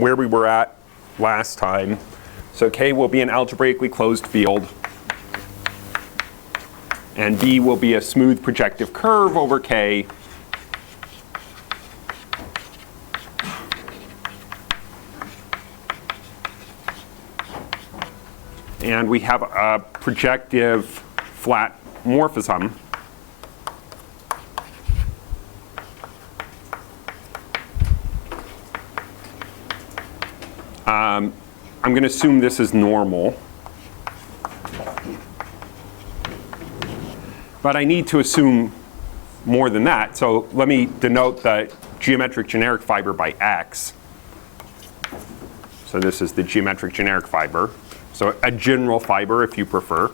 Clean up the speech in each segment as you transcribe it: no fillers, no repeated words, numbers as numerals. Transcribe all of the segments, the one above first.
where we were at last time. So K will be an algebraically closed field, and B will be a smooth projective curve over K. And we have a projective flat morphism. I'm going to assume this is normal. But I need to assume more than that. So let me denote the geometric generic fiber by X. So this is the geometric generic fiber. So a general fiber, if you prefer.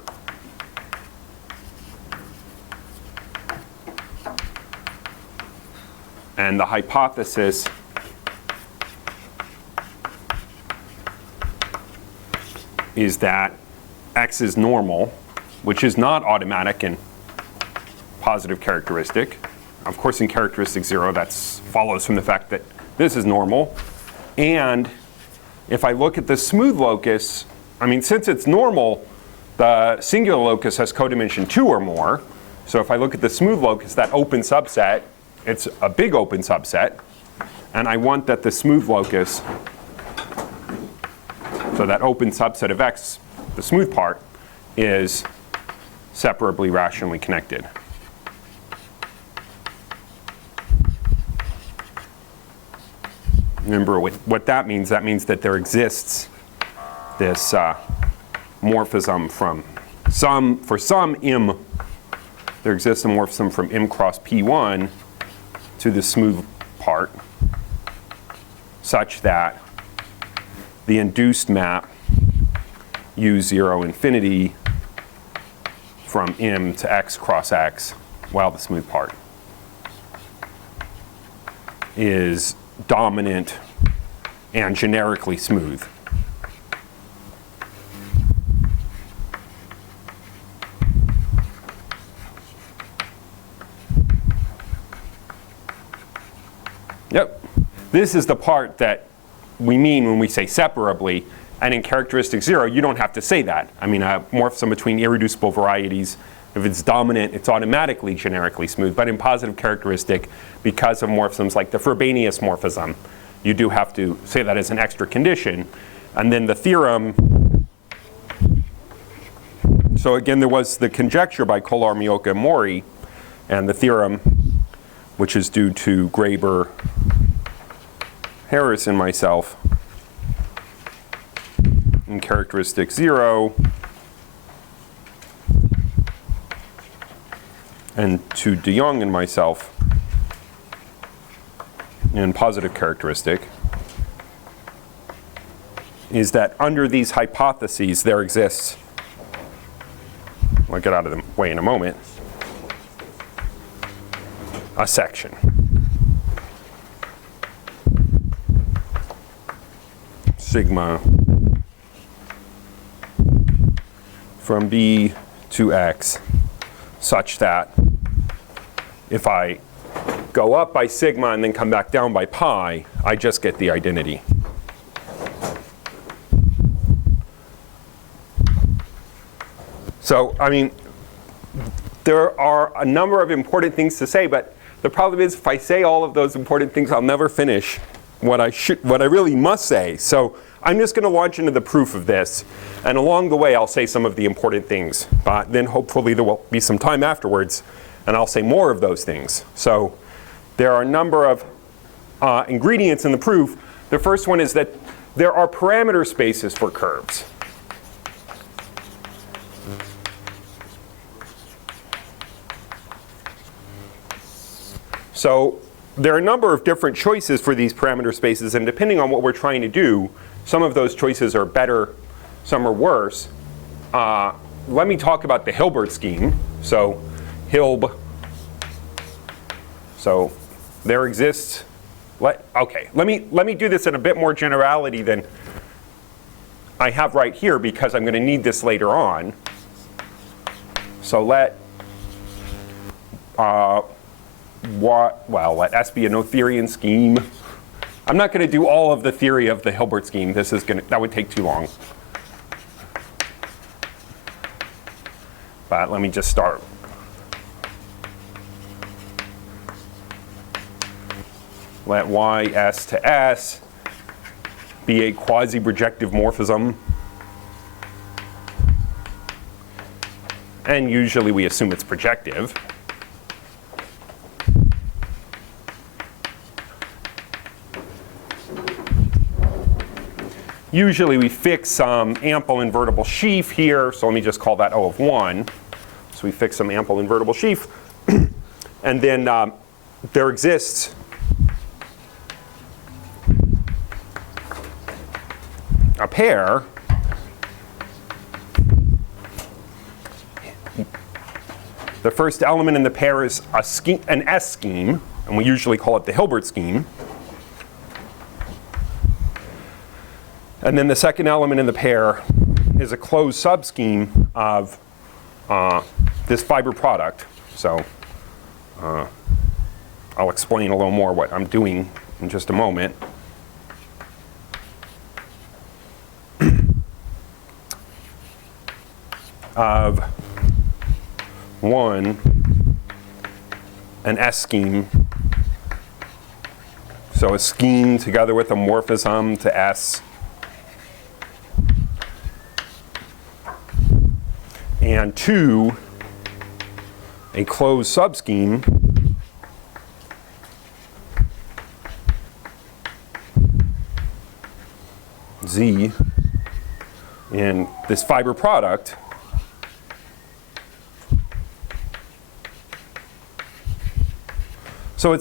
And the hypothesis is that X is normal, which is not automatic in positive characteristic. Of course, in characteristic 0, that follows from the fact that this is normal. And if I look at the smooth locus, I mean, since it's normal, the singular locus has codimension 2 or more. So if I look at the smooth locus, that open subset, it's a big open subset. And I want that the smooth locus, so that open subset of X, the smooth part, is separably rationally connected. Remember what that means. That means that there exists this morphism from for some M, there exists a morphism from M cross P1 to the smooth part such that the induced map U0 infinity from M to X cross X, while the smooth part is dominant and generically smooth. Yep. This is the part that we mean when we say separably, and in characteristic 0, you don't have to say that. I mean, a morphism between irreducible varieties, if it's dominant, it's automatically generically smooth. But in positive characteristic, because of morphisms like the Frobenius morphism, you do have to say that as an extra condition. And then the theorem, so again, there was the conjecture by Kolar, Mioka, and Mori, and the theorem, which is due to Graeber, Harris, and myself, in characteristic 0, and to de Jong and myself in positive characteristic, is that under these hypotheses there exists, I'll get out of the way in a moment, a section. Sigma from B to X such that if I go up by sigma and then come back down by pi, I just get the identity. So, I mean, there are a number of important things to say, but the problem is if I say all of those important things, I'll never finish what I really must say. So I'm just going to launch into the proof of this, and along the way I'll say some of the important things, but then hopefully there will be some time afterwards and I'll say more of those things. So there are a number of ingredients in the proof. The first one is that there are parameter spaces for curves. So there are a number of different choices for these parameter spaces, and depending on what we're trying to do, some of those choices are better, some are worse. Let me talk about the Hilbert scheme. So Hilb, so there exists, let me do this in a bit more generality than I have right here because I'm going to need this later on. So let S be a Noetherian scheme I'm not going to do all of the theory of the Hilbert scheme. That would take too long. But let me just start. Let y s to s be a quasi-projective morphism. And usually we assume it's projective. Usually we fix some ample invertible sheaf here, so let me just call that O of 1. So we fix some ample invertible sheaf. And then there exists a pair the first element in the pair is an S scheme, and we usually call it the Hilbert scheme. And then the second element in the pair is a closed subscheme of this fiber product. So I'll explain a little more what I'm doing in just a moment. Of 1, an S scheme. So a scheme together with a morphism to S. And 2, a closed subscheme Z in this fiber product so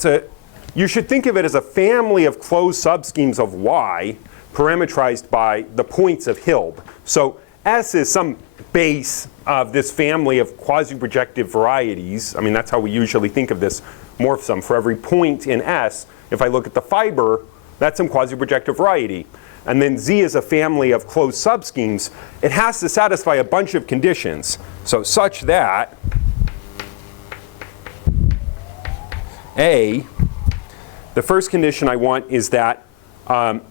you should think of it as a family of closed subschemes of Y parametrized by the points of Hilb. So S is some base of this family of quasi-projective varieties. I mean, that's how we usually think of this morphism. For every point in S, if I look at the fiber, that's some quasi-projective variety. And then Z is a family of closed subschemes. It has to satisfy a bunch of conditions. So such that A, the first condition I want is that the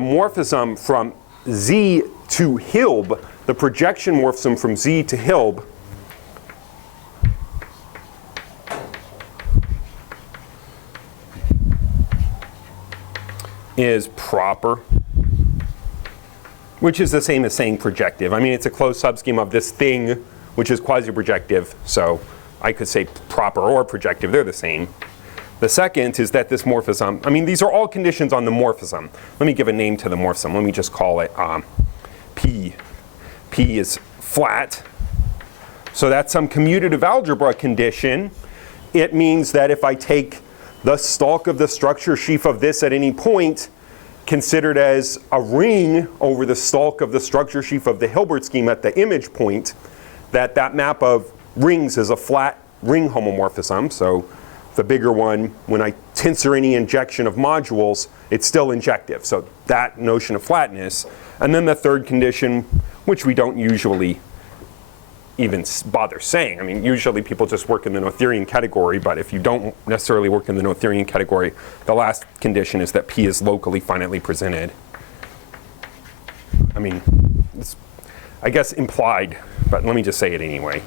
morphism from Z to Hilb, the projection morphism from Z to Hilb, is proper, which is the same as saying projective. I mean, it's a closed subscheme of this thing, which is quasi-projective, so I could say proper or projective, they're the same. The second is that this morphism, I mean, these are all conditions on the morphism. Let me give a name to the morphism. Let me just call it P. P is flat. So that's some commutative algebra condition. It means that if I take the stalk of the structure sheaf of this at any point, considered as a ring over the stalk of the structure sheaf of the Hilbert scheme at the image point, that map of rings is a flat ring homomorphism. So the bigger one, when I tensor any injection of modules, it's still injective. So that notion of flatness. And then the third condition, which we don't usually even bother saying. I mean, usually people just work in the Noetherian category, but if you don't necessarily work in the Noetherian category, the last condition is that P is locally finitely presented. I mean, it's, I guess, implied, but let me just say it anyway.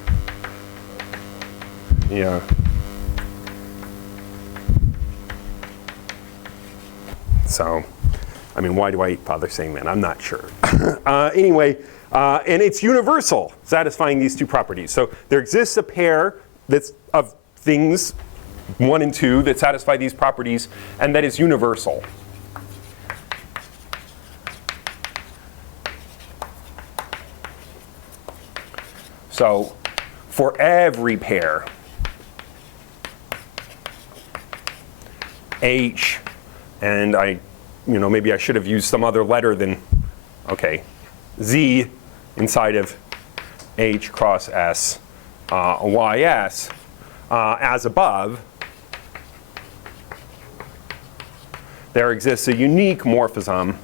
Yeah. So, I mean, why do I bother saying that? I'm not sure. Anyway, and it's universal, satisfying these two properties. So there exists a pair that's of things, 1 and 2, that satisfy these properties, and that is universal. So for every pair, H, and maybe I should have used some other letter than, okay, Z inside of H cross S, YS, as above, there exists a unique morphism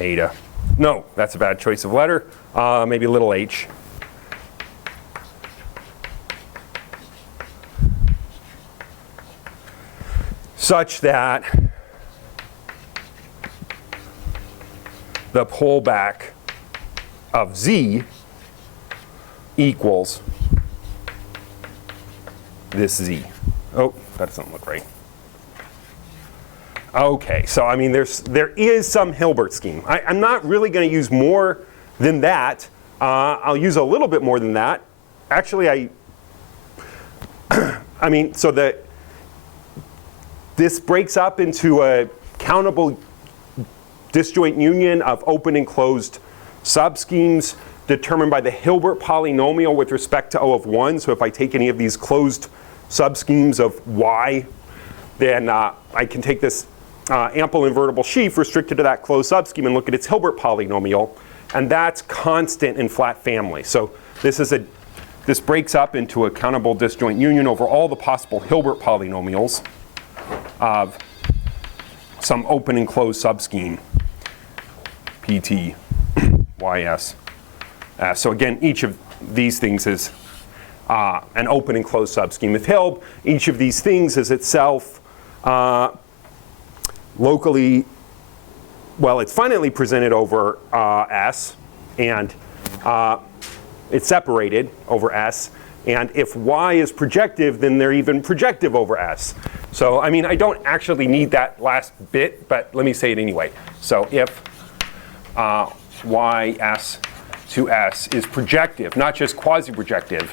eta. No, that's a bad choice of letter. Maybe a little h. Such that the pullback of z equals this z. Oh, that doesn't look right. Okay, so I mean there is some Hilbert scheme. I'm not really going to use more than that. I'll use a little bit more than that. Actually, I mean, so this breaks up into a countable disjoint union of open and closed subschemes determined by the Hilbert polynomial with respect to O of 1. So if I take any of these closed subschemes of y, then I can take this ample invertible sheaf restricted to that closed subscheme and look at its Hilbert polynomial, and that's constant in flat family. So this breaks up into a countable disjoint union over all the possible Hilbert polynomials of some open and closed subscheme, PT, YS. So again, each of these things is an open and closed subscheme of Hilb. Each of these things is itself locally, well, it's finitely presented over S, and it's separated over S. And if Y is projective, then they're even projective over S. So, I mean, I don't actually need that last bit, but let me say it anyway. So if YS to S is projective, not just quasi-projective,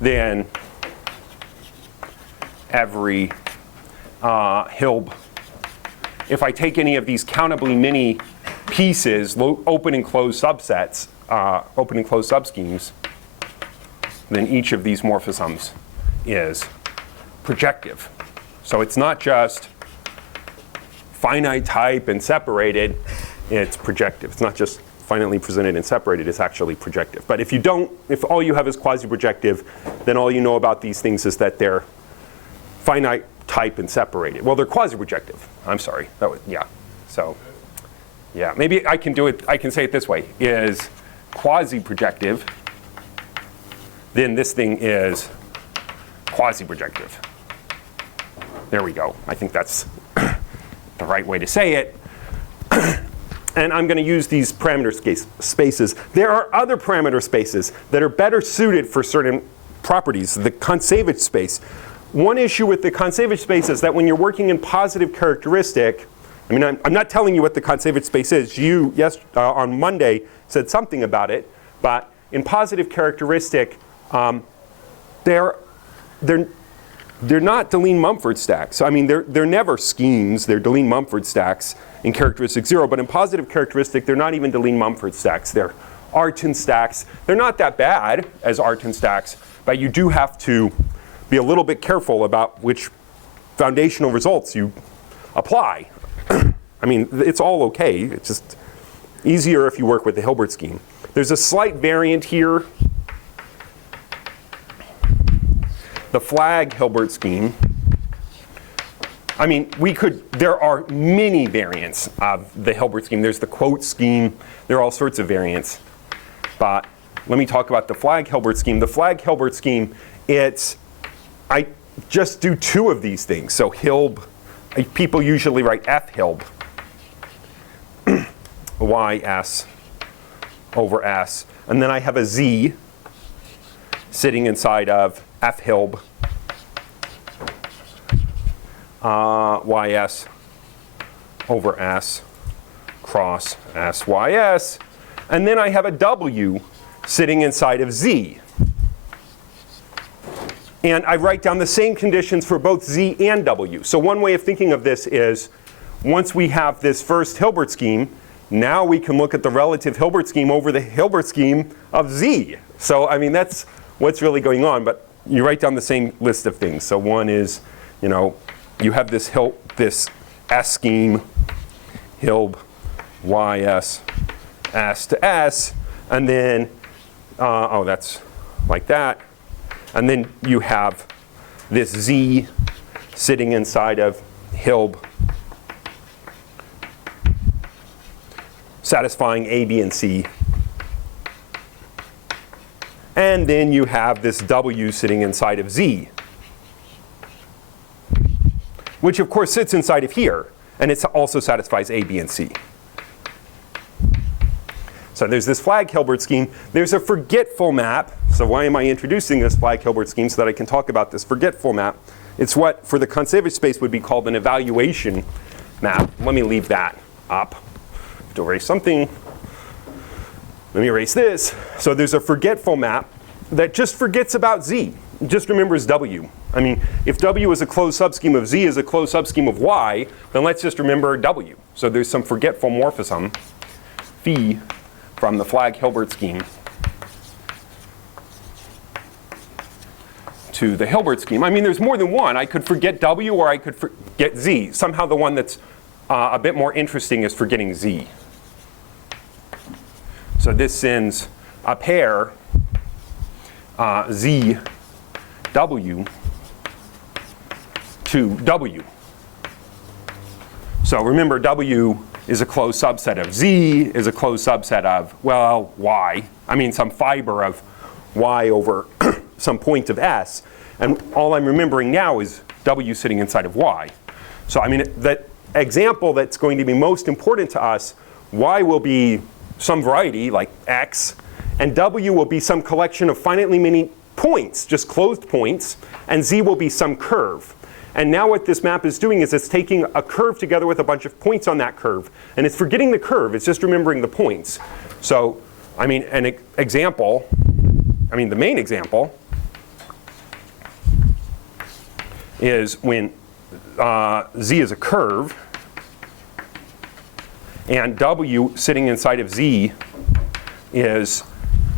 then every Hilb, if I take any of these countably many pieces, open and closed subsets, open and closed subschemes, then each of these morphisms is projective. So it's not just finite type and separated, it's projective. It's not just finitely presented and separated, it's actually projective. But if all you have is quasi-projective, then all you know about these things is that they're finite type and separated. Well, they're quasi-projective. I'm sorry. Yeah. So, yeah. Maybe I can do it. I can say it this way: is quasi-projective, then this thing is quasi-projective. There we go. I think that's the right way to say it. And I'm going to use these parameter spaces. There are other parameter spaces that are better suited for certain properties. The Kontsevich space. One issue with the Kontsevich space is that when you're working in positive characteristic, I mean, I'm not telling you what the Kontsevich space is. You, on Monday, said something about it. But in positive characteristic, they're not Deligne-Mumford stacks. So, I mean, they're never schemes. They're Deligne-Mumford stacks in characteristic 0. But in positive characteristic, they're not even Deligne-Mumford stacks. They're Artin stacks. They're not that bad as Artin stacks, but you do have to be a little bit careful about which foundational results you apply. I mean, it's all okay. It's just easier if you work with the Hilbert scheme. There's a slight variant here. The flag Hilbert scheme. I mean, there are many variants of the Hilbert scheme. There's the quote scheme. There are all sorts of variants. But let me talk about the flag Hilbert scheme. The flag Hilbert scheme, I just do two of these things. So Hilb, people usually write F Hilb, YS over S. And then I have a Z sitting inside of F Hilb, YS over S cross SYS. And then I have a W sitting inside of Z. And I write down the same conditions for both Z and W. So one way of thinking of this is, once we have this first Hilbert scheme, now we can look at the relative Hilbert scheme over the Hilbert scheme of Z. So I mean, that's what's really going on. But you write down the same list of things. So one is, you have this S scheme, Hilb, YS, S to S, and then, that's like that. And then you have this Z sitting inside of Hilb, satisfying A, B, and C. And then you have this W sitting inside of Z, which of course sits inside of here, and it also satisfies A, B, and C. So there's this flag Hilbert scheme. There's a forgetful map. So why am I introducing this flag Hilbert scheme? So that I can talk about this forgetful map. It's what for the conservation space would be called an evaluation map. Let me leave that up. To erase something. Let me erase this. So there's a forgetful map that just forgets about Z. Just remembers W. I mean, if W is a closed subscheme of Z is a closed subscheme of Y, then let's just remember W. So there's some forgetful morphism, phi, from the flag Hilbert scheme to the Hilbert scheme. I mean, there's more than one. I could forget W or I could forget Z. Somehow the one that's a bit more interesting is forgetting Z. So this sends a pair Z, W to W. So remember, W is a closed subset of Z, is a closed subset of, well, Y. I mean, some fiber of Y over some point of S. And all I'm remembering now is W sitting inside of Y. So I mean, that example that's going to be most important to us, Y will be some variety, like X, and W will be some collection of finitely many points, just closed points, and Z will be some curve. And now what this map is doing is it's taking a curve together with a bunch of points on that curve, and it's forgetting the curve, it's just remembering the points. So, I mean, an example, I mean, the main example is when Z is a curve, and W sitting inside of Z is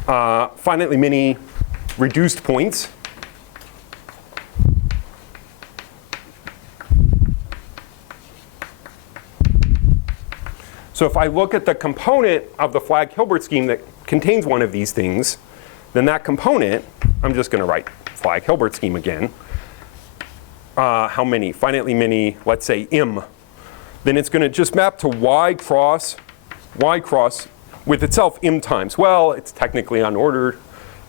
finitely many reduced points. So if I look at the component of the flag Hilbert scheme that contains one of these things, then that component, I'm just going to write flag Hilbert scheme again. How many? Finitely many, let's say M. Then it's going to just map to Y cross with itself M times. Well, it's technically unordered,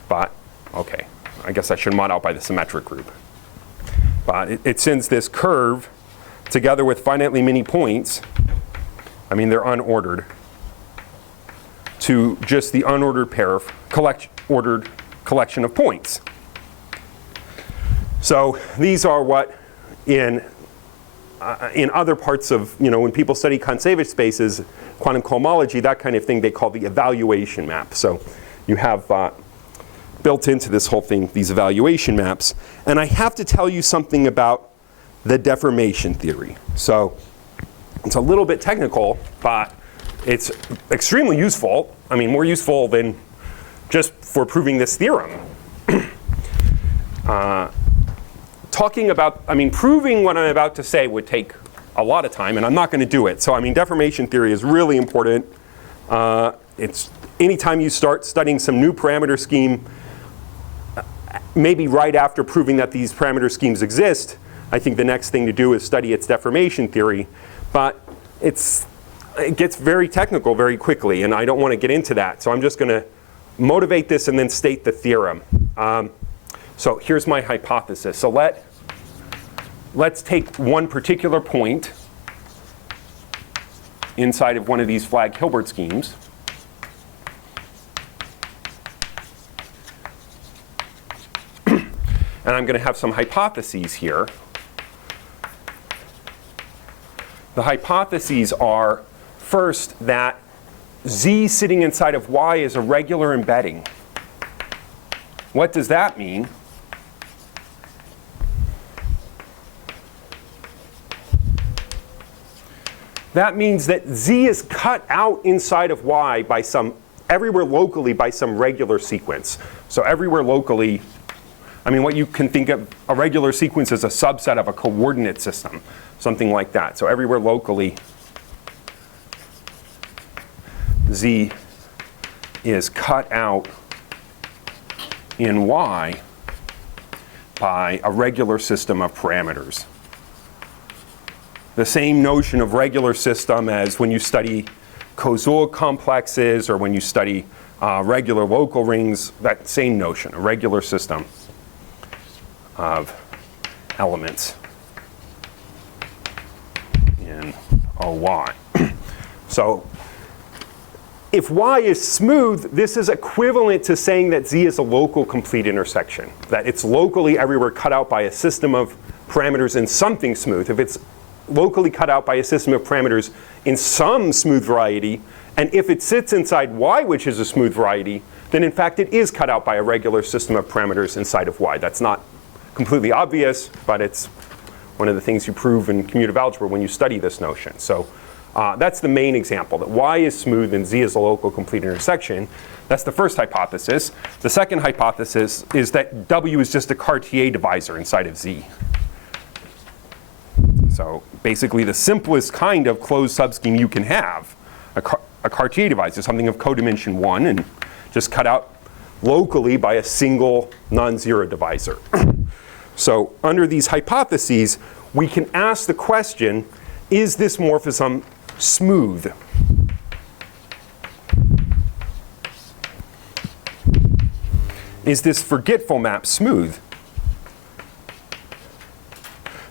but okay. I guess I should mod out by the symmetric group. But it sends this curve together with finitely many points. I mean, they're unordered, to just the unordered pair of ordered collection of points. So these are what in other parts of, when people study conservation spaces, quantum cohomology, that kind of thing, they call the evaluation map. So you have built into this whole thing these evaluation maps. And I have to tell you something about the deformation theory. So it's a little bit technical, but it's extremely useful. I mean, more useful than just for proving this theorem. Talking about, proving what I'm about to say would take a lot of time, and I'm not going to do it. So, deformation theory is really important. It's anytime you start studying some new parameter scheme, maybe right after proving that these parameter schemes exist, I think the next thing to do is study its deformation theory. But it gets very technical very quickly, and I don't want to get into that. So I'm just going to motivate this and then state the theorem. So here's my hypothesis. So let's take one particular point inside of one of these flag Hilbert schemes. And I'm going to have some hypotheses here. The hypotheses are, first, that Z sitting inside of Y is a regular embedding. What does that mean? That means that Z is cut out inside of Y by everywhere locally by some regular sequence. So everywhere locally, what you can think of a regular sequence as a subset of a coordinate system, something like that. So everywhere locally, Z is cut out in Y by a regular system of parameters. The same notion of regular system as when you study Koszul complexes, or when you study regular local rings, that same notion, a regular system of elements in OY. So if Y is smooth, this is equivalent to saying that Z is a local complete intersection, that it's locally everywhere cut out by a system of parameters in something smooth. If it's locally cut out by a system of parameters in some smooth variety, and if it sits inside Y, which is a smooth variety, then in fact it is cut out by a regular system of parameters inside of Y. That's not completely obvious, but it's one of the things you prove in commutative algebra when you study this notion. So that's the main example, that Y is smooth and Z is a local complete intersection. That's the first hypothesis. The second hypothesis is that W is just a Cartier divisor inside of Z. So basically the simplest kind of closed subscheme you can have, a Cartier divisor, something of codimension 1, and just cut out locally by a single non-zero divisor. So under these hypotheses, we can ask the question, is this morphism smooth? Is this forgetful map smooth?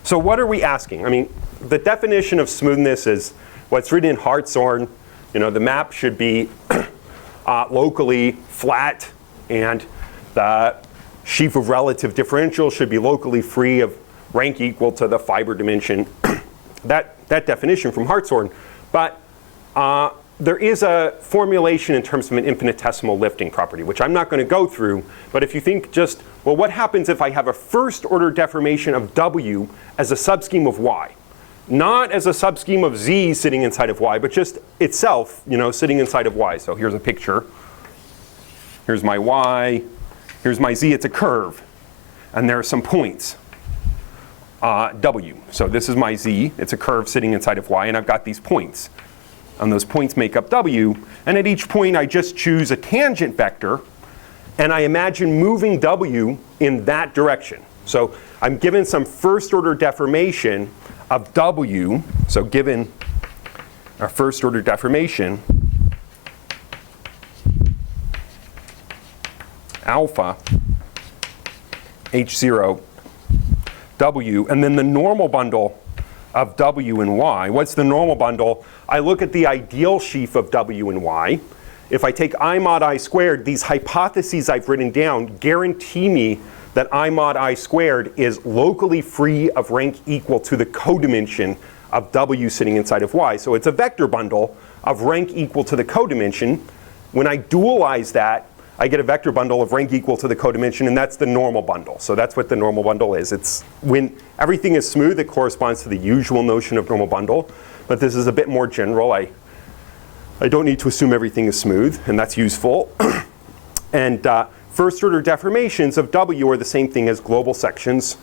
So what are we asking? I mean, the definition of smoothness is what's written in Hartshorne. You know, the map should be locally flat, and the sheaf of relative differentials should be locally free of rank equal to the fiber dimension. that definition from Hartshorne. But there is a formulation in terms of an infinitesimal lifting property, which I'm not going to go through. But if you think just, well, what happens if I have a first order deformation of W as a subscheme of Y? Not as a subscheme of Z sitting inside of Y, but just itself, you know, sitting inside of Y. So here's a picture. Here's my Y. Here's my Z. It's a curve. And there are some points. W. So this is my Z. It's a curve sitting inside of Y, and I've got these points. And those points make up W. And at each point, I just choose a tangent vector, and I imagine moving W in that direction. So I'm given some first order deformation of W. So given our first order deformation, alpha H0 W, and then the normal bundle of W and Y. What's the normal bundle? I look at the ideal sheaf of W and Y. If I take I mod I squared, these hypotheses I've written down guarantee me that I mod I squared is locally free of rank equal to the codimension of W sitting inside of Y. So it's a vector bundle of rank equal to the codimension. When I dualize that, I get a vector bundle of rank equal to the codimension, and that's the normal bundle. So that's what the normal bundle is. It's when everything is smooth, it corresponds to the usual notion of normal bundle. But this is a bit more general. I don't need to assume everything is smooth, and that's useful. And first order deformations of W are the same thing as global sections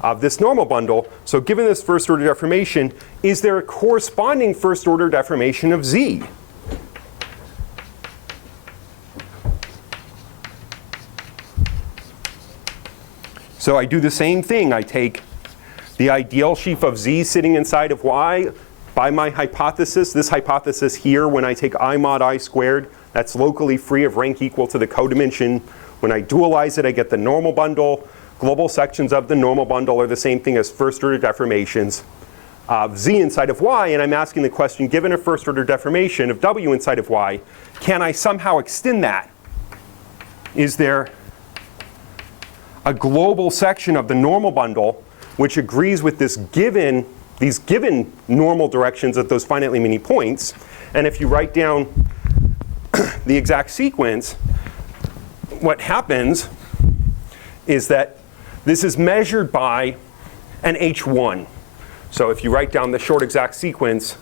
of this normal bundle. So given this first order deformation, is there a corresponding first order deformation of Z? So I do the same thing. I take the ideal sheaf of Z sitting inside of Y by my hypothesis. This hypothesis here, when I take I mod I squared, that's locally free of rank equal to the codimension. When I dualize it, I get the normal bundle. Global sections of the normal bundle are the same thing as first order deformations of Z inside of Y. And I'm asking the question, given a first order deformation of W inside of Y, can I somehow extend that? Is there a global section of the normal bundle which agrees with these given normal directions at those finitely many points? And if you write down the exact sequence, what happens is that this is measured by an H1. So if you write down the short exact sequence,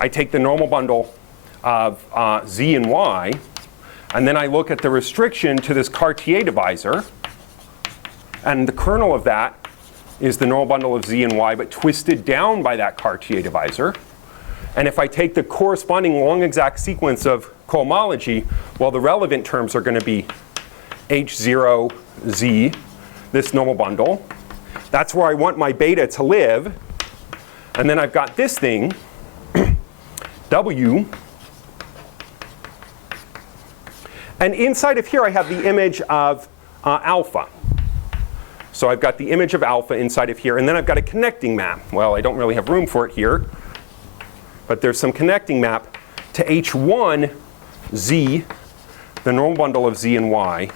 I take the normal bundle of Z and Y, and then I look at the restriction to this Cartier divisor, and the kernel of that is the normal bundle of Z and Y, but twisted down by that Cartier divisor. And if I take the corresponding long exact sequence of cohomology, well, the relevant terms are going to be H0, Z, this normal bundle. That's where I want my beta to live. And then I've got this thing. W. And inside of here, I have the image of alpha. So I've got the image of alpha inside of here. And then I've got a connecting map. Well, I don't really have room for it here. But there's some connecting map to H1 Z, the normal bundle of Z and Y,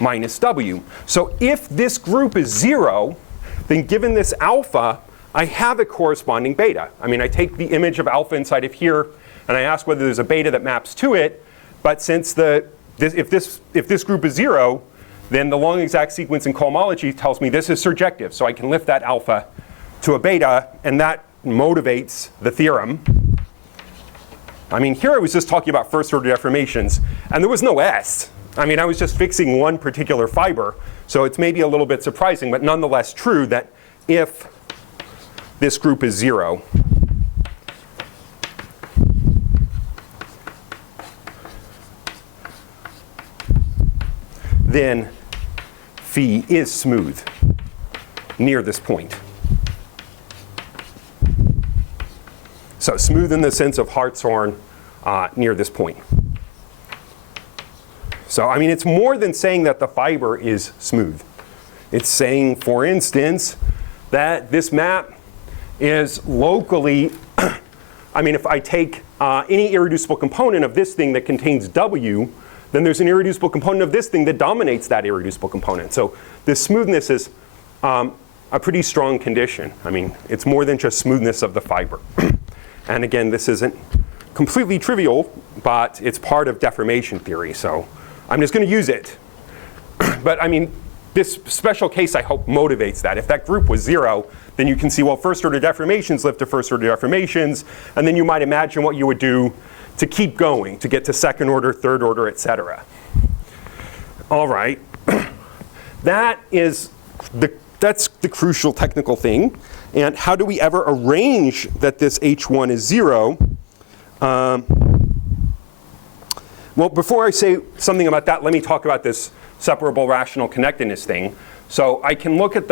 minus W. So if this group is 0, then given this alpha, I have a corresponding beta. I mean, I take the image of alpha inside of here, and I ask whether there's a beta that maps to it. But since if this group is 0, then the long exact sequence in cohomology tells me this is surjective. So I can lift that alpha to a beta, and that motivates the theorem. I mean, here I was just talking about first order deformations, and there was no S. I mean, I was just fixing one particular fiber. So it's maybe a little bit surprising, but nonetheless true that if this group is 0, then phi is smooth near this point. So smooth in the sense of Hartshorne near this point. So I mean, it's more than saying that the fiber is smooth. It's saying, for instance, that this map is locally, I mean, if I take any irreducible component of this thing that contains W, then there's an irreducible component of this thing that dominates that irreducible component. So this smoothness is a pretty strong condition. I mean, it's more than just smoothness of the fiber. And again, this isn't completely trivial, but it's part of deformation theory. So I'm just going to use it. But I mean, this special case, I hope, motivates that. If that group was 0, then you can see, well, first order deformations lift to first order deformations. And then you might imagine what you would do to keep going, to get to second order, third order, et cetera. All right. That's the crucial technical thing. And how do we ever arrange that this H1 is 0? Well, before I say something about that, let me talk about this separable rational connectedness thing. So I can look at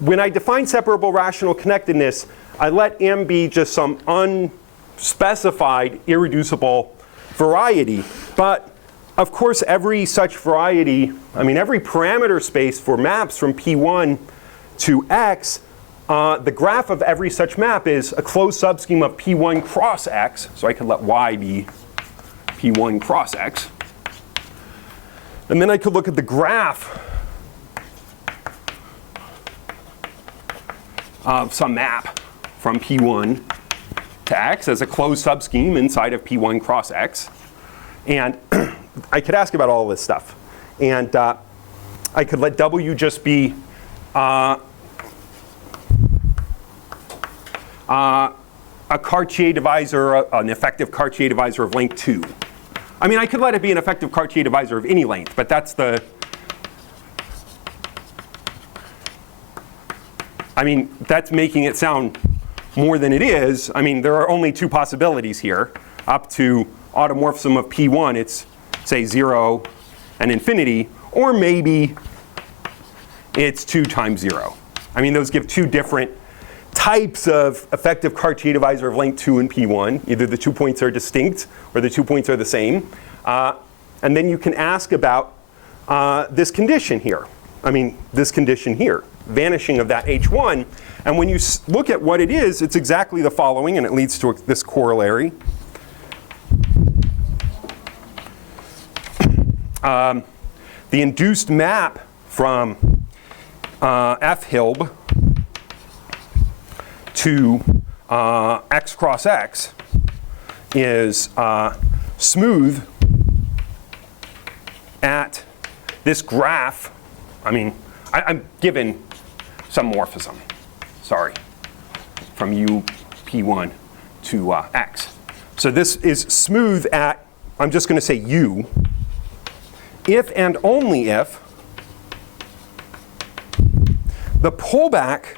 when I define separable rational connectedness, I let M be just some unspecified irreducible variety. But of course, every such variety, I mean, every parameter space for maps from P1 to X, the graph of every such map is a closed subscheme of P1 cross X. So I could let Y be P1 cross X. And then I could look at the graph of some map from P1 to X as a closed subscheme inside of P1 cross X. And I could ask about all this stuff. And I could let W just be a Cartier divisor, an effective Cartier divisor of length 2. I mean, I could let it be an effective Cartier divisor of any length, but that's that's making it sound more than it is. I mean, there are only 2 possibilities here. Up to automorphism of P1, it's, say, 0 and infinity, or maybe it's 2 times 0. I mean, those give 2 different types of effective Cartier divisor of length 2 in P1. Either the 2 points are distinct or the 2 points are the same. And then you can ask about this condition here. I mean, this condition here, vanishing of that H1. And when you look at what it is, it's exactly the following, and it leads to this corollary. The induced map from F Hilb to X cross X is smooth at this graph. I mean, I'm given some morphism, sorry, from U P1 to X. So this is smooth at, I'm just going to say U, if and only if the pullback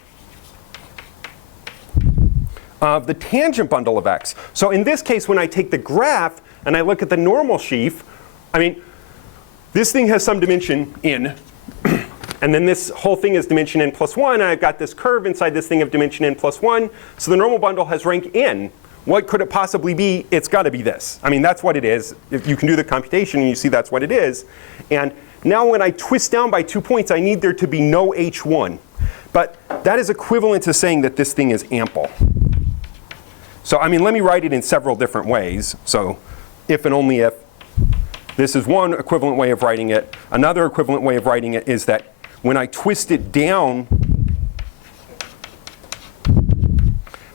of the tangent bundle of X. So in this case, when I take the graph and I look at the normal sheaf, I mean, this thing has some dimension n, and then this whole thing is dimension n plus 1, and I've got this curve inside this thing of dimension n plus 1, so the normal bundle has rank n, what could it possibly be? It's got to be this. I mean, that's what it is. If you can do the computation and you see that's what it is. And now when I twist down by 2 points, I need there to be no h1. But that is equivalent to saying that this thing is ample. So I mean, let me write it in several different ways. So if and only if. This is one equivalent way of writing it. Another equivalent way of writing it is that when I twist it down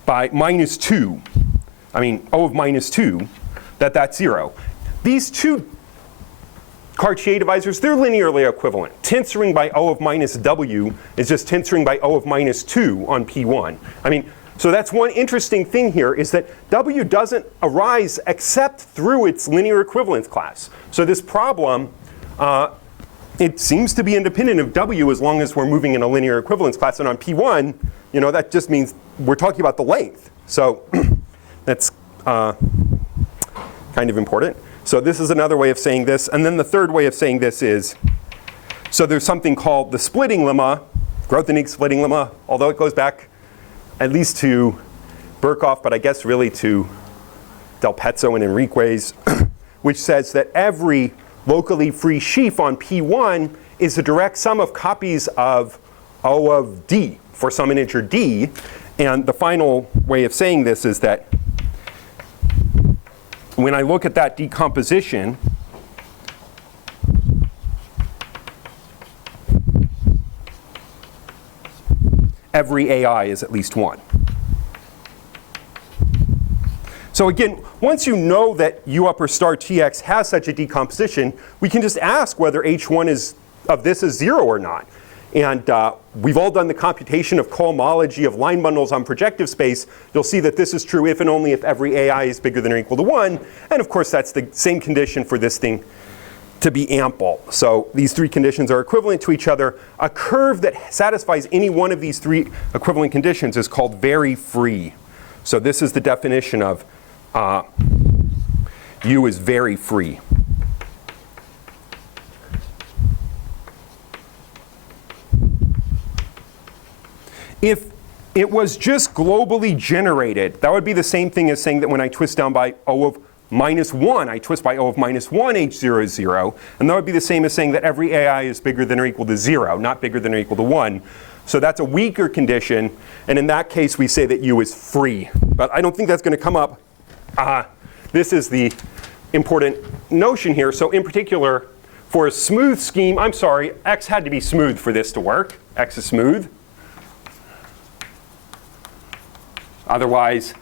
by -2, I mean O of -2, that's 0. These two Cartier divisors, they're linearly equivalent. Tensoring by O of -W is just tensoring by O of -2 on P1. I mean, so that's one interesting thing here, is that W doesn't arise except through its linear equivalence class. So this problem, it seems to be independent of W as long as we're moving in a linear equivalence class. And on P1, you know, that just means we're talking about the length. So that's kind of important. So this is another way of saying this. And then the third way of saying this is, so there's something called the splitting lemma, Grothendieck splitting lemma, although it goes back at least to Birkhoff, but I guess really to Del Pezzo and Enriquez, which says that every locally free sheaf on P1 is a direct sum of copies of O of D for some integer D. And the final way of saying this is that when I look at that decomposition, every AI is at least 1. So again, once you know that U upper star Tx has such a decomposition, we can just ask whether H1 of this is 0 or not. And we've all done the computation of cohomology of line bundles on projective space. You'll see that this is true if and only if every AI is bigger than or equal to 1. And of course, that's the same condition for this thing to be ample. So these three conditions are equivalent to each other. A curve that satisfies any one of these three equivalent conditions is called very free. So this is the definition of U is very free. If it was just globally generated, that would be the same thing as saying that when I twist down by O of -1, I twist by O of -1, H0 is 0. And that would be the same as saying that every AI is bigger than or equal to 0, not bigger than or equal to 1. So that's a weaker condition. And in that case, we say that U is free. But I don't think that's going to come up. This is the important notion here. So in particular, for a smooth scheme, I'm sorry, X had to be smooth for this to work. X is smooth. Otherwise,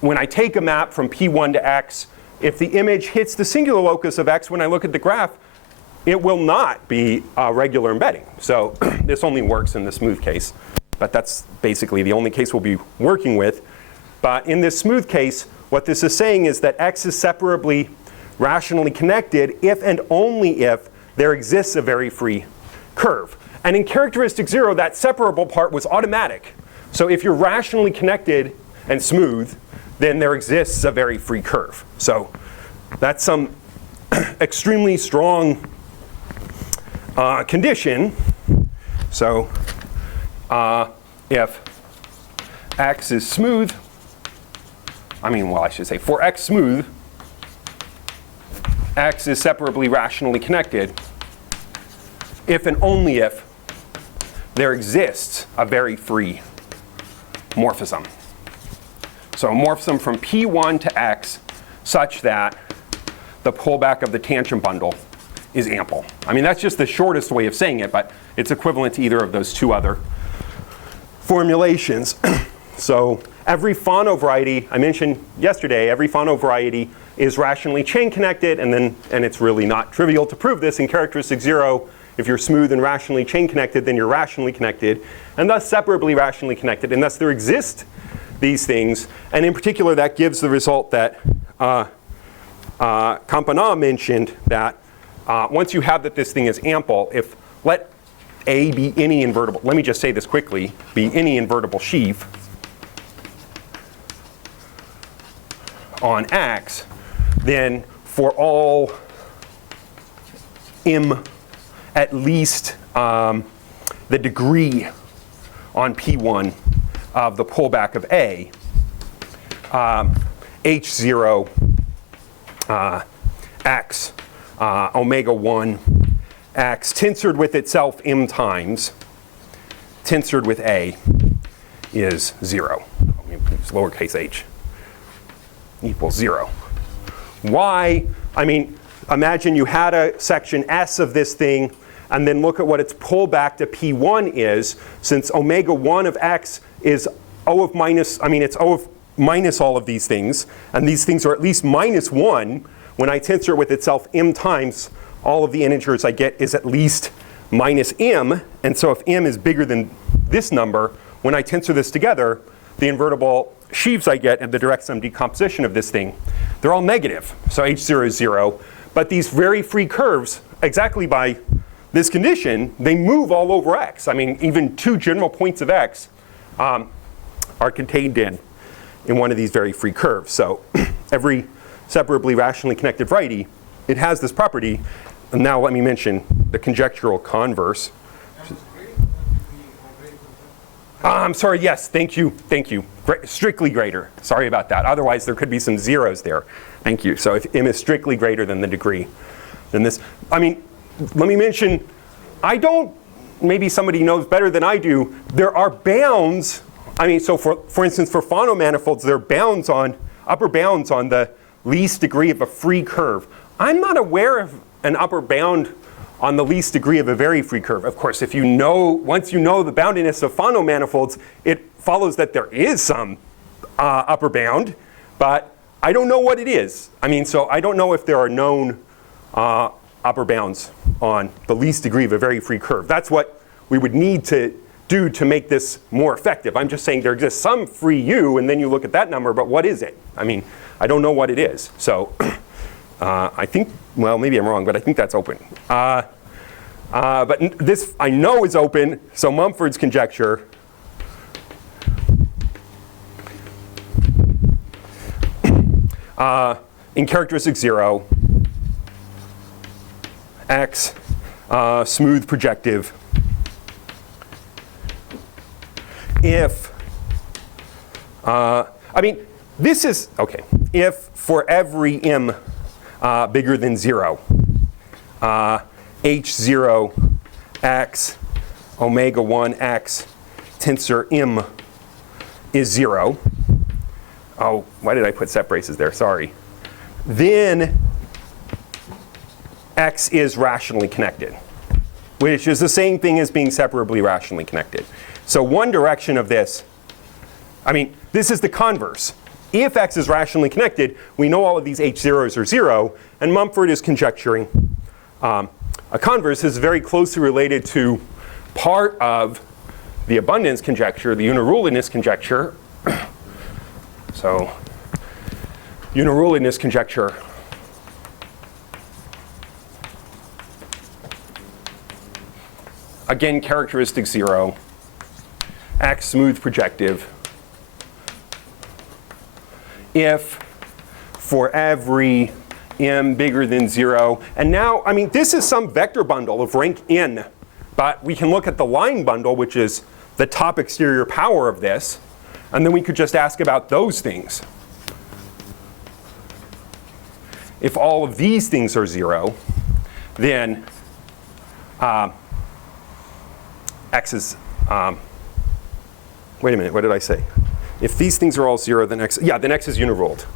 when I take a map from P1 to X, if the image hits the singular locus of X when I look at the graph, it will not be a regular embedding. So this only works in the smooth case. But that's basically the only case we'll be working with. But in this smooth case, what this is saying is that X is separably rationally connected if and only if there exists a very free curve. And in characteristic 0, that separable part was automatic. So if you're rationally connected and smooth, then there exists a very free curve. So that's some extremely strong condition. So if X is smooth, I should say for X smooth, X is separably rationally connected if and only if there exists a very free morphism. So a morphism from P1 to X such that the pullback of the tangent bundle is ample. I mean, that's just the shortest way of saying it, but it's equivalent to either of those two other formulations. So every Fano variety, I mentioned yesterday, every Fano variety is rationally chain connected, and it's really not trivial to prove this in characteristic 0. If you're smooth and rationally chain connected, then you're rationally connected, and thus separably rationally connected, and thus there exist these things. And in particular, that gives the result that Campana mentioned, that once you have that this thing is ample, if let A be any invertible, let me just say this quickly, be any invertible sheaf on X, then for all M at least the degree on P1 of the pullback of A, H0 x omega 1 x tensored with itself m times tensored with A is 0. Let me use lowercase h equals 0. Why? I mean, imagine you had a section S of this thing, and then look at what its pullback to P1 is, since omega 1 of x is O of minus, I mean, it's O of minus all of these things, and these things are at least minus 1. When I tensor with itself m times, all of the integers I get is at least minus m, and so if m is bigger than this number, when I tensor this together, the invertible sheaves I get and the direct sum decomposition of this thing, they're all negative. So H0 is 0. But these very free curves, exactly by this condition, they move all over x. I mean, even two general points of x are contained in one of these very free curves. So every separably rationally connected variety, it has this property. And now let me mention the conjectural converse. I'm sorry, yes, thank you. Strictly greater. Sorry about that. Otherwise, there could be some zeros there. Thank you. So if m is strictly greater than the degree, then this, I mean, let me mention, maybe somebody knows better than I do, there are bounds. I mean, so for instance, for Fano manifolds, there are bounds on, upper bounds on the least degree of a free curve. I'm not aware of an upper bound on the least degree of a very free curve. Of course, if you know, once you know the boundiness of Fano manifolds, it follows that there is some upper bound, but I don't know what it is. I mean, so I don't know if there are known upper bounds on the least degree of a very free curve. That's what we would need to do to make this more effective. I'm just saying there exists some free u, and then you look at that number, but what is it? I mean, I don't know what it is. So I think, well, maybe I'm wrong, but I think that's open. But this I know is open, so Mumford's conjecture in characteristic 0, x smooth projective if, I mean, this is, okay, if for every m bigger than 0, H0 x omega 1 x tensor m is 0. Oh, why did I put set braces there? Sorry. Then x is rationally connected, which is the same thing as being separably rationally connected. So one direction of this, I mean, this is the converse. If x is rationally connected, we know all of these H0s are 0, and Mumford is conjecturing a converse is very closely related to part of the abundance conjecture, the unirooliness conjecture. So unirooliness conjecture again, characteristic 0, x smooth projective if for every m bigger than 0. And now, I mean, this is some vector bundle of rank n, but we can look at the line bundle, which is the top exterior power of this, and then we could just ask about those things. If all of these things are 0, then x is, wait a minute, what did I say? If these things are all 0, then x, yeah, then x is uniruled.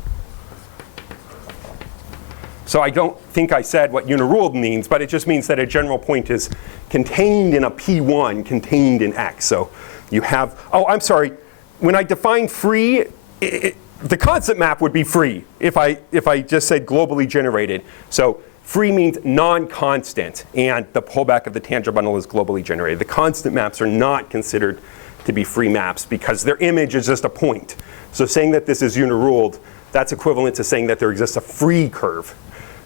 So I don't think I said what uniruled means, but it just means that a general point is contained in a P1, contained in x. So you have, oh, I'm sorry. When I define free, the constant map would be free if I just said globally generated. So free means non-constant, and the pullback of the tangent bundle is globally generated. The constant maps are not considered to be free maps because their image is just a point. So saying that this is uniruled, that's equivalent to saying that there exists a free curve.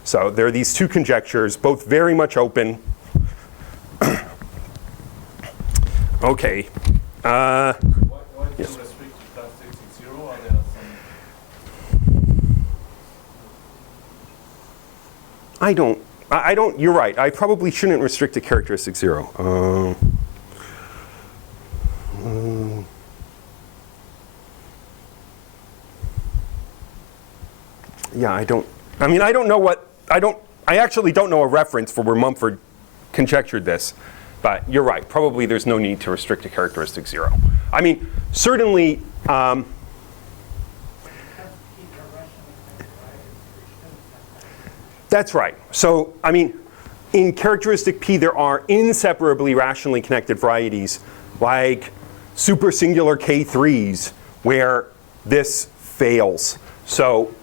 So there are these two conjectures, both very much open. Okay. Why do you yes. restrict to characteristic 0? Are there some? I don't, you're right. I probably shouldn't restrict to characteristic 0. Yeah, I don't know what, I actually don't know a reference for where Mumford conjectured this, but you're right, probably there's no need to restrict to characteristic 0. I mean, certainly, that's right. So, I mean, in characteristic P, there are inseparably rationally connected varieties like supersingular K3s where this fails. So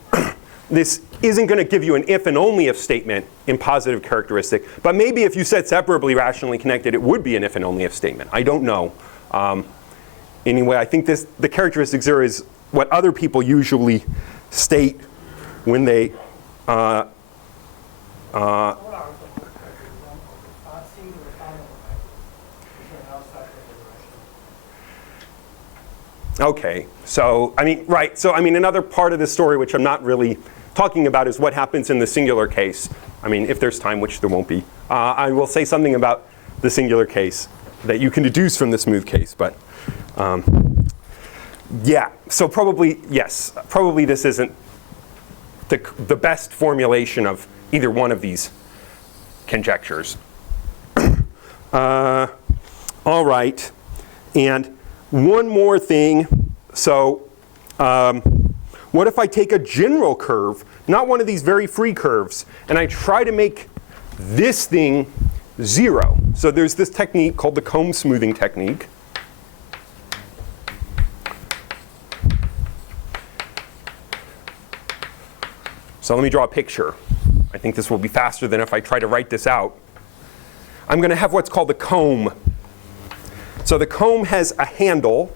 this isn't going to give you an if and only if statement in positive characteristic, but maybe if you said separably rationally connected, it would be an if and only if statement. I don't know. Anyway, I think the characteristic 0 is what other people usually state when they okay, so I mean, right, so I mean another part of this story which I'm not really talking about is what happens in the singular case. I mean, if there's time, which there won't be. I will say something about the singular case that you can deduce from the smooth case, but yeah, so probably, yes, probably this isn't the best formulation of either one of these conjectures. All right, and one more thing. So what if I take a general curve, not one of these very free curves, and I try to make this thing 0? So there's this technique called the comb smoothing technique. So let me draw a picture. I think this will be faster than if I try to write this out. I'm going to have what's called the comb. So the comb has a handle.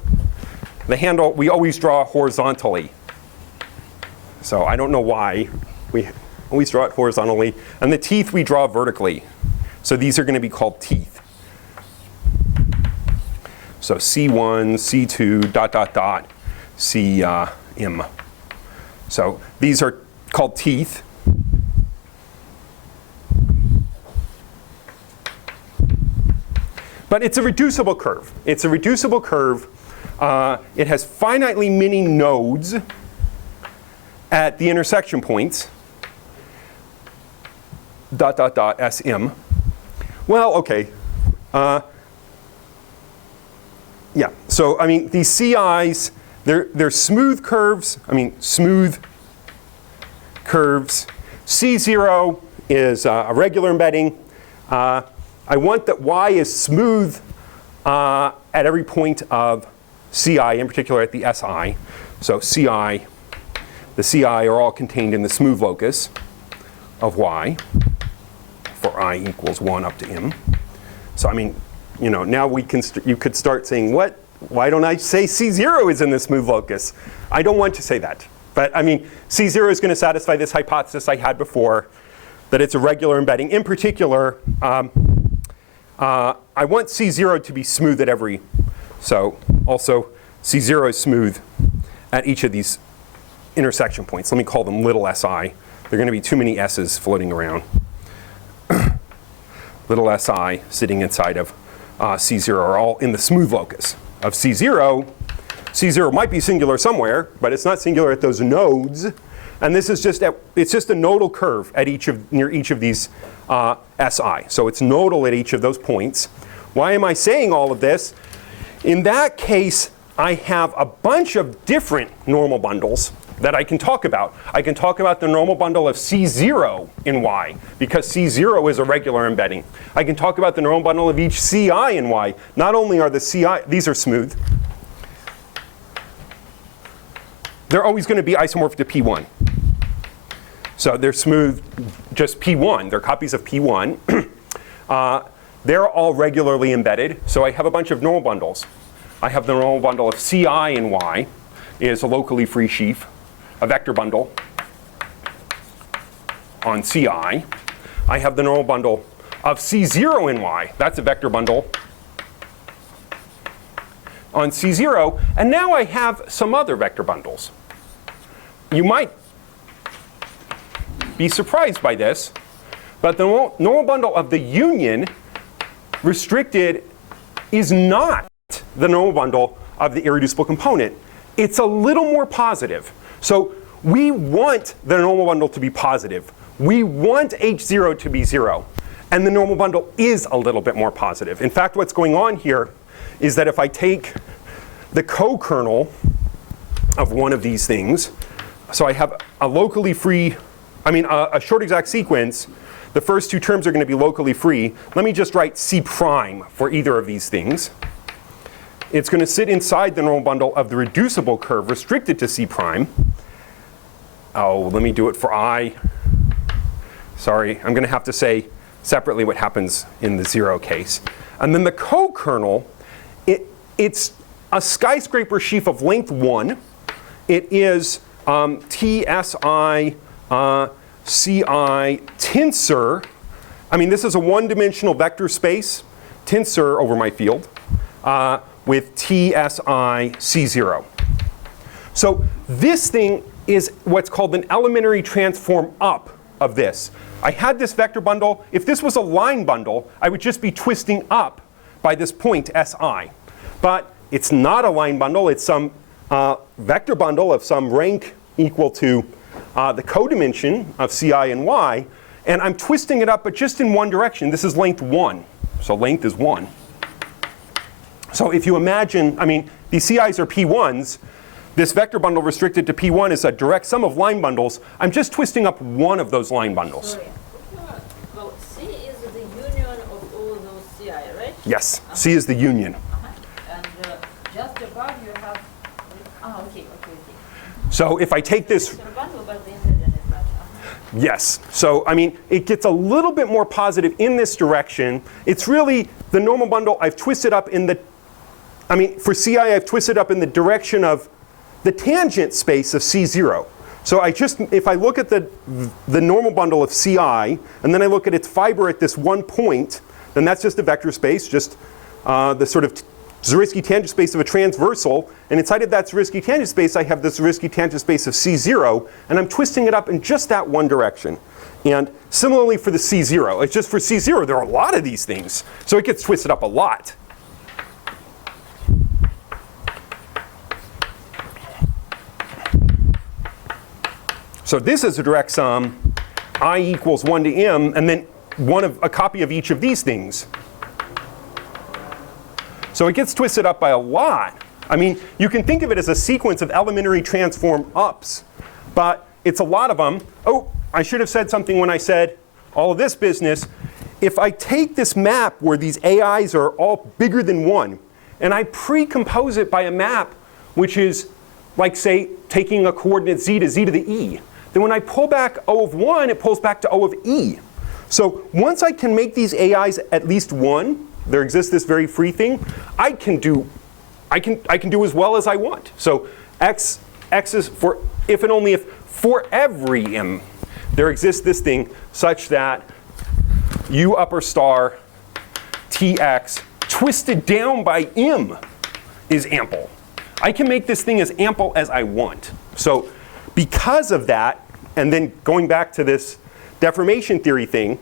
The handle we always draw horizontally. So I don't know why. We always draw it horizontally. And the teeth we draw vertically. So these are going to be called teeth. So C1, C2, dot, dot, dot, Cm. So these are called teeth. But it's a reducible curve. It's a reducible curve. It has finitely many nodes at the intersection points, dot, dot, dot, Sm. Well, okay. Yeah, so I mean, these CIs, they're smooth curves. I mean, smooth curves. C0 is a regular embedding. I want that y is smooth at every point of Ci, in particular at the Si. So Ci, the Ci are all contained in the smooth locus of y for I equals 1 up to m. So I mean, you know, now you could start saying, why don't I say C0 is in the smooth locus? I don't want to say that. But I mean, C0 is going to satisfy this hypothesis I had before, that it's a regular embedding. In particular, I want C0 to be smooth at every, so also C0 is smooth at each of these intersection points. Let me call them little si. There are going to be too many s's floating around. Little si sitting inside of C0 are all in the smooth locus of C0. C0 might be singular somewhere, but it's not singular at those nodes. And this is it's just a nodal curve at near each of these Si. So it's nodal at each of those points. Why am I saying all of this? In that case, I have a bunch of different normal bundles that I can talk about. I can talk about the normal bundle of C0 in Y, because C0 is a regular embedding. I can talk about the normal bundle of each Ci in Y. Not only are the Ci, these are smooth. They're always going to be isomorphic to P1. So they're smooth, just P1. They're copies of P1. They're all regularly embedded. So I have a bunch of normal bundles. I have the normal bundle of Ci in Y is a locally free sheaf, a vector bundle on Ci. I have the normal bundle of C0 in Y. That's a vector bundle on C0. And now I have some other vector bundles. You might be surprised by this, but the normal bundle of the union restricted is not the normal bundle of the irreducible component. It's a little more positive. So we want the normal bundle to be positive. We want H0 to be 0. And the normal bundle is a little bit more positive. In fact, what's going on here is that if I take the co-kernel of one of these things, so I have a locally free, a short exact sequence, the first two terms are going to be locally free. Let me just write C prime for either of these things. It's going to sit inside the normal bundle of the reducible curve restricted to C prime. Oh, let me do it for I. Sorry, I'm going to have to say separately what happens in the 0 case. And then the co-kernel, it's a skyscraper sheaf of length 1. It is TSI CI tensor. This is a one-dimensional vector space tensor over my field with TSI C0. So this thing is what's called an elementary transform up of this. I had this vector bundle. If this was a line bundle, I would just be twisting up by this point Si. But it's not a line bundle. It's some vector bundle of some rank equal to the codimension of Ci and Y. And I'm twisting it up, but just in one direction. This is length 1. So length is 1. So if you imagine, these Ci's are P1s. This vector bundle restricted to P1 is a direct sum of line bundles. I'm just twisting up one of those line bundles. Sorry. Well, C is the union of all those Ci, right? Yes, C is the union. And just above you have, okay. So if I take this, It's a bundle, but the incident is not. yes. So it gets a little bit more positive in this direction. It's really the normal bundle I've twisted up in the, for Ci I've twisted up in the direction of the tangent space of C0. So if I look at the normal bundle of Ci, and then I look at its fiber at this one point, then that's just a vector space, just the sort of Zariski tangent space of a transversal. And inside of that Zariski tangent space, I have this Zariski tangent space of C0, and I'm twisting it up in just that one direction. And similarly for the C0, it's just for C0, there are a lot of these things. So it gets twisted up a lot. So this is a direct sum, I equals 1 to m, and then a copy of each of these things. So it gets twisted up by a lot. You can think of it as a sequence of elementary transform ups, but it's a lot of them. Oh, I should have said something when I said all of this business. If I take this map where these AIs are all bigger than 1, and I pre-compose it by a map which is like, say, taking a coordinate z to the e, then when I pull back O of 1, it pulls back to O of e. So once I can make these AIs at least 1, there exists this very free thing, I can do as well as I want. So x is for if and only if for every m, there exists this thing such that U upper star Tx twisted down by m is ample. I can make this thing as ample as I want. So because of that, and then going back to this deformation theory thing,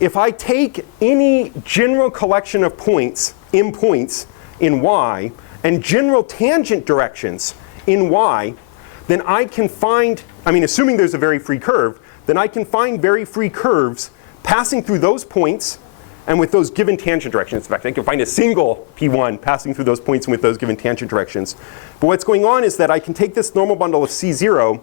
if I take any general collection of points, m points in Y, and general tangent directions in Y, then I can find, assuming there's a very free curve, then I can find very free curves passing through those points and with those given tangent directions. In fact, I can find a single P1 passing through those points and with those given tangent directions. But what's going on is that I can take this normal bundle of C0,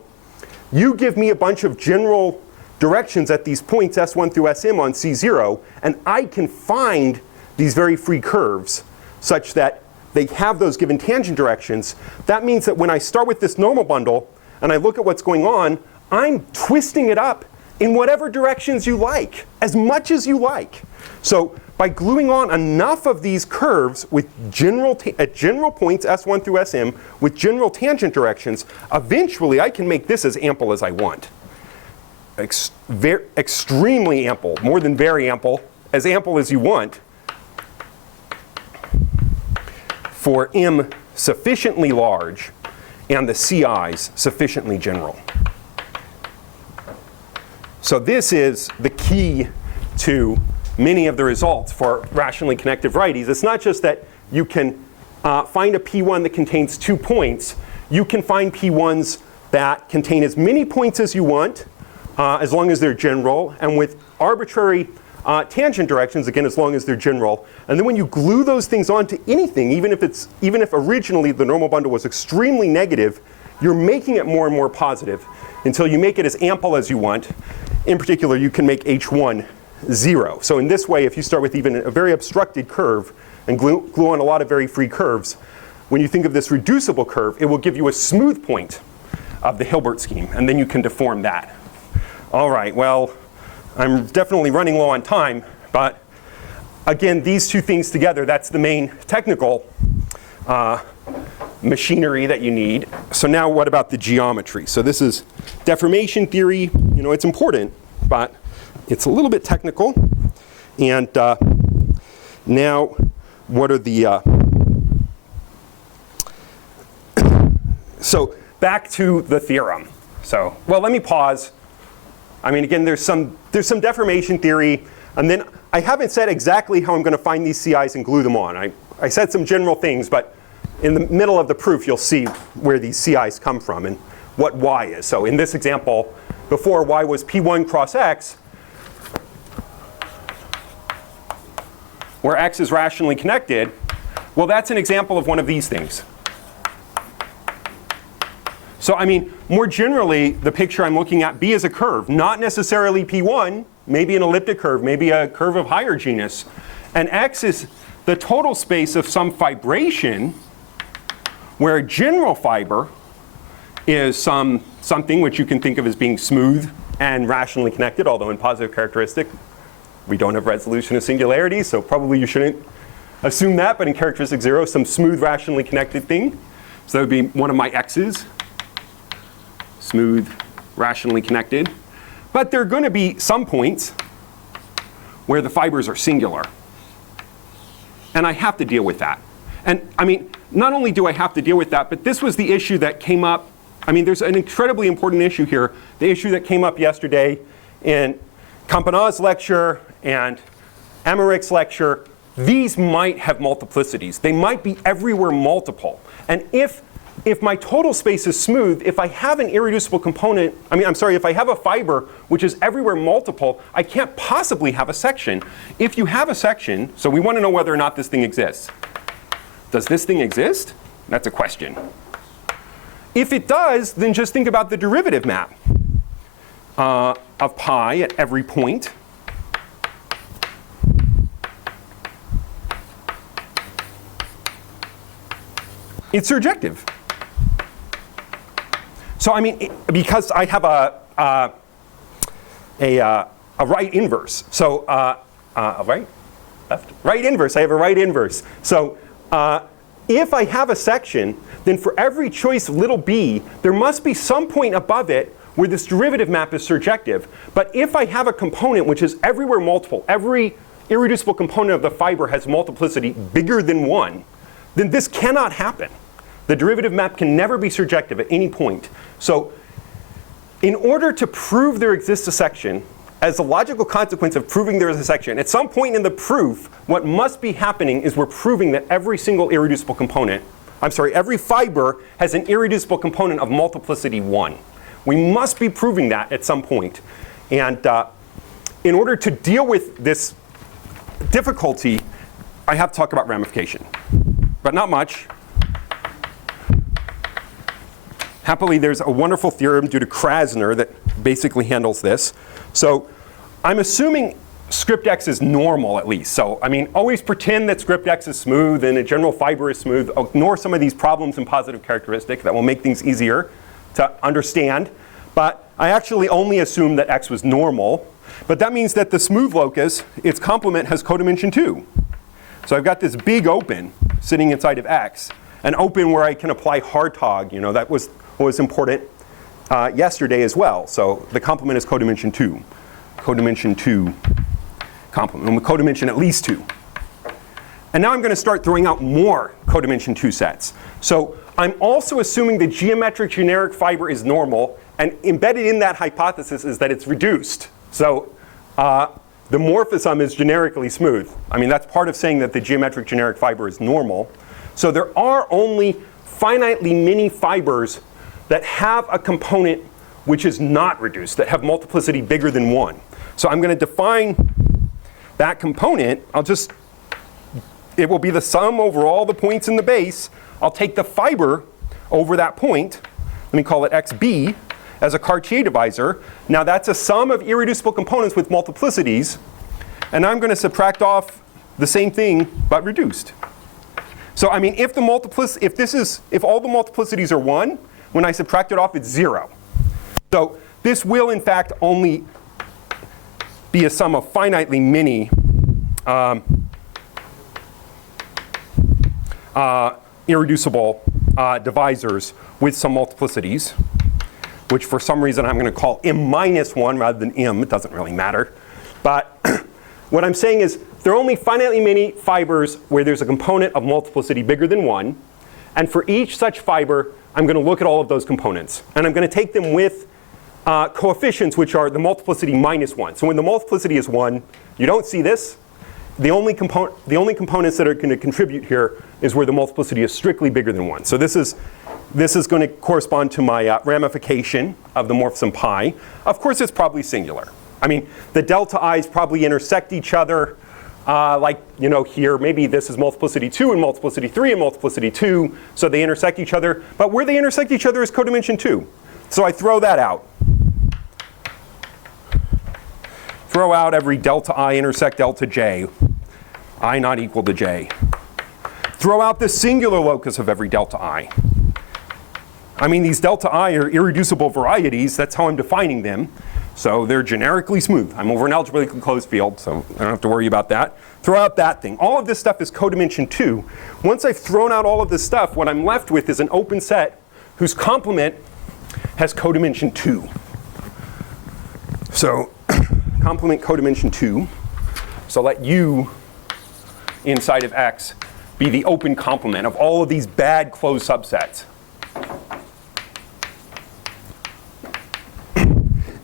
you give me a bunch of general directions at these points S1 through Sm on C0, and I can find these very free curves such that they have those given tangent directions. That means that when I start with this normal bundle and I look at what's going on, I'm twisting it up in whatever directions you like, as much as you like. So by gluing on enough of these curves with at general points S1 through Sm with general tangent directions, eventually I can make this as ample as I want. Extremely ample, more than very ample as you want, for m sufficiently large and the CIs sufficiently general. So this is the key to many of the results for rationally connected varieties. It's not just that you can find a P1 that contains 2 points. You can find P1s that contain as many points as you want, as long as they're general, and with arbitrary tangent directions, again, as long as they're general. And then when you glue those things onto anything, even if originally the normal bundle was extremely negative, you're making it more and more positive until you make it as ample as you want. In particular, you can make H1 0. So in this way, if you start with even a very obstructed curve and glue on a lot of very free curves, when you think of this reducible curve, it will give you a smooth point of the Hilbert scheme, and then you can deform that. All right, well, I'm definitely running low on time, but again, these two things together, that's the main technical machinery that you need. So now what about the geometry? So this is deformation theory. You know, it's important, but it's a little bit technical. And now what are the so back to the theorem. So, well, let me pause. I mean, again, there's some deformation theory, and then I haven't said exactly how I'm going to find these CIs and glue them on. I said some general things, but in the middle of the proof, you'll see where these CIs come from and what y is. So in this example, before y was P1 cross x, where x is rationally connected, well, that's an example of one of these things. So I mean, more generally, the picture I'm looking at, B is a curve, not necessarily P1, maybe an elliptic curve, maybe a curve of higher genus. And X is the total space of some fibration, where a general fiber is something which you can think of as being smooth and rationally connected, although in positive characteristic, we don't have resolution of singularities, so probably you shouldn't assume that, but in characteristic 0, some smooth rationally connected thing. So that would be one of my X's. Smooth, rationally connected. But there are going to be some points where the fibers are singular. And I have to deal with that. And I mean, not only do I have to deal with that, but this was the issue that came up. I mean, there's an incredibly important issue here. The issue that came up yesterday in Campanat's lecture and Emmerich's lecture. These might have multiplicities. They might be everywhere multiple. And if my total space is smooth, if I have an irreducible component, if I have a fiber which is everywhere multiple, I can't possibly have a section. If you have a section, so we want to know whether or not this thing exists. Does this thing exist? That's a question. If it does, then just think about the derivative map of pi at every point. It's surjective. So I mean, because I have a right inverse. So right inverse. I have a right inverse. So if I have a section, then for every choice of little b, there must be some point above it where this derivative map is surjective. But if I have a component which is everywhere multiple, every irreducible component of the fiber has multiplicity bigger than 1, then this cannot happen. The derivative map can never be surjective at any point. So in order to prove there exists a section, as a logical consequence of proving there is a section, at some point in the proof, what must be happening is we're proving that every single irreducible component, every fiber has an irreducible component of multiplicity 1. We must be proving that at some point. And in order to deal with this difficulty, I have to talk about ramification, but not much. Happily, there's a wonderful theorem due to Krasner that basically handles this. So I'm assuming script x is normal at least. So I mean, always pretend that script x is smooth and a general fiber is smooth. Ignore some of these problems in positive characteristic that will make things easier to understand. But I actually only assume that x was normal. But that means that the smooth locus, its complement has codimension 2. So I've got this big open sitting inside of x. An open where I can apply Hartog. You know, that was what was important yesterday as well. So the complement is codimension 2. Codimension 2 complement. And we codimension at least 2. And now I'm going to start throwing out more codimension 2 sets. So I'm also assuming the geometric generic fiber is normal. And embedded in that hypothesis is that it's reduced. So the morphism is generically smooth. I mean, that's part of saying that the geometric generic fiber is normal. So there are only finitely many fibers that have a component which is not reduced, that have multiplicity bigger than 1. So I'm going to define that component. It will be the sum over all the points in the base. I'll take the fiber over that point. Let me call it xb as a Cartier divisor. Now that's a sum of irreducible components with multiplicities. And I'm going to subtract off the same thing but reduced. So I mean, if all the multiplicities are 1, when I subtract it off, it's 0. So this will, in fact, only be a sum of finitely many irreducible divisors with some multiplicities, which for some reason I'm going to call m minus 1 rather than m. It doesn't really matter. But what I'm saying is there are only finitely many fibers where there's a component of multiplicity bigger than 1. And for each such fiber, I'm going to look at all of those components. And I'm going to take them with coefficients which are the multiplicity minus 1. So when the multiplicity is 1, you don't see this. The only components that are going to contribute here is where the multiplicity is strictly bigger than 1. So this is going to correspond to my ramification of the morphism pi. Of course, it's probably singular. I mean, the delta i's probably intersect each other. Like, here, maybe this is multiplicity 2 and multiplicity 3 and multiplicity 2. So they intersect each other. But where they intersect each other is codimension 2. So I throw that out. Throw out every delta I intersect delta j, I not equal to j. Throw out the singular locus of every delta I. I mean, these delta I are irreducible varieties. That's how I'm defining them. So they're generically smooth. I'm over an algebraically closed field, so I don't have to worry about that. Throw out that thing. All of this stuff is codimension 2. Once I've thrown out all of this stuff, what I'm left with is an open set whose complement has codimension 2. So complement codimension 2. So let U inside of X be the open complement of all of these bad closed subsets.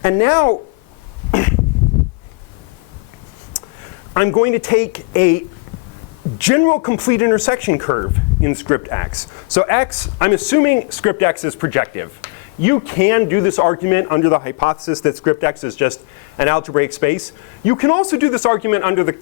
And now I'm going to take a general complete intersection curve in script X. So X, I'm assuming script X is projective. You can do this argument under the hypothesis that script X is just an algebraic space. You can also do this argument under the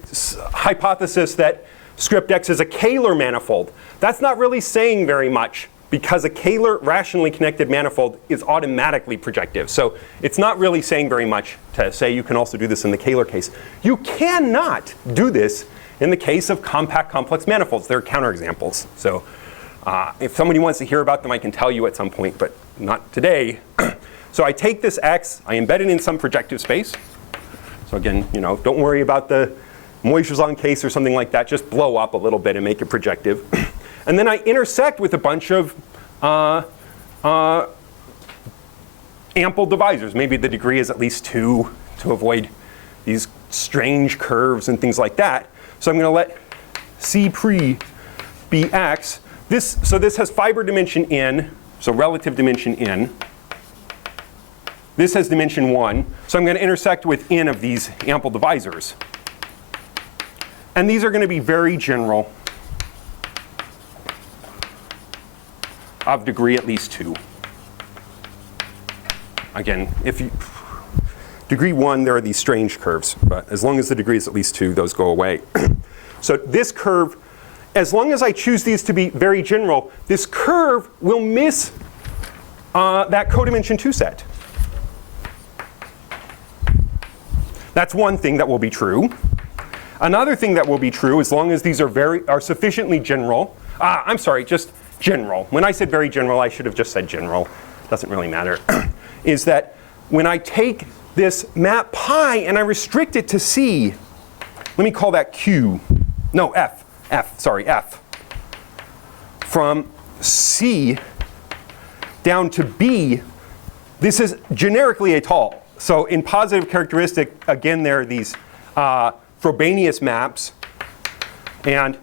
hypothesis that script X is a Kähler manifold. That's not really saying very much, because a Kähler rationally connected manifold is automatically projective. So it's not really saying very much to say you can also do this in the Kähler case. You cannot do this in the case of compact complex manifolds. They're counterexamples. So if somebody wants to hear about them, I can tell you at some point, but not today. So I take this X, I embed it in some projective space. So again, don't worry about the Moisezon case or something like that. Just blow up a little bit and make it projective. And then I intersect with a bunch of ample divisors. Maybe the degree is at least 2 to avoid these strange curves and things like that. So I'm going to let C pre be X. So this has fiber dimension n, so relative dimension n. This has dimension 1. So I'm going to intersect with n of these ample divisors. And these are going to be very general, of degree at least 2. Again, degree 1, there are these strange curves. But as long as the degree is at least 2, those go away. So this curve, as long as I choose these to be very general, this curve will miss that codimension 2 set. That's one thing that will be true. Another thing that will be true, as long as these are sufficiently general. I'm sorry, just general. When I said very general, I should have just said general. Doesn't really matter. Is that when I take this map pi and I restrict it to C, let me call that Q. No, F. F. From C down to B, this is generically étale. So in positive characteristic, again, there are these Frobenius maps. And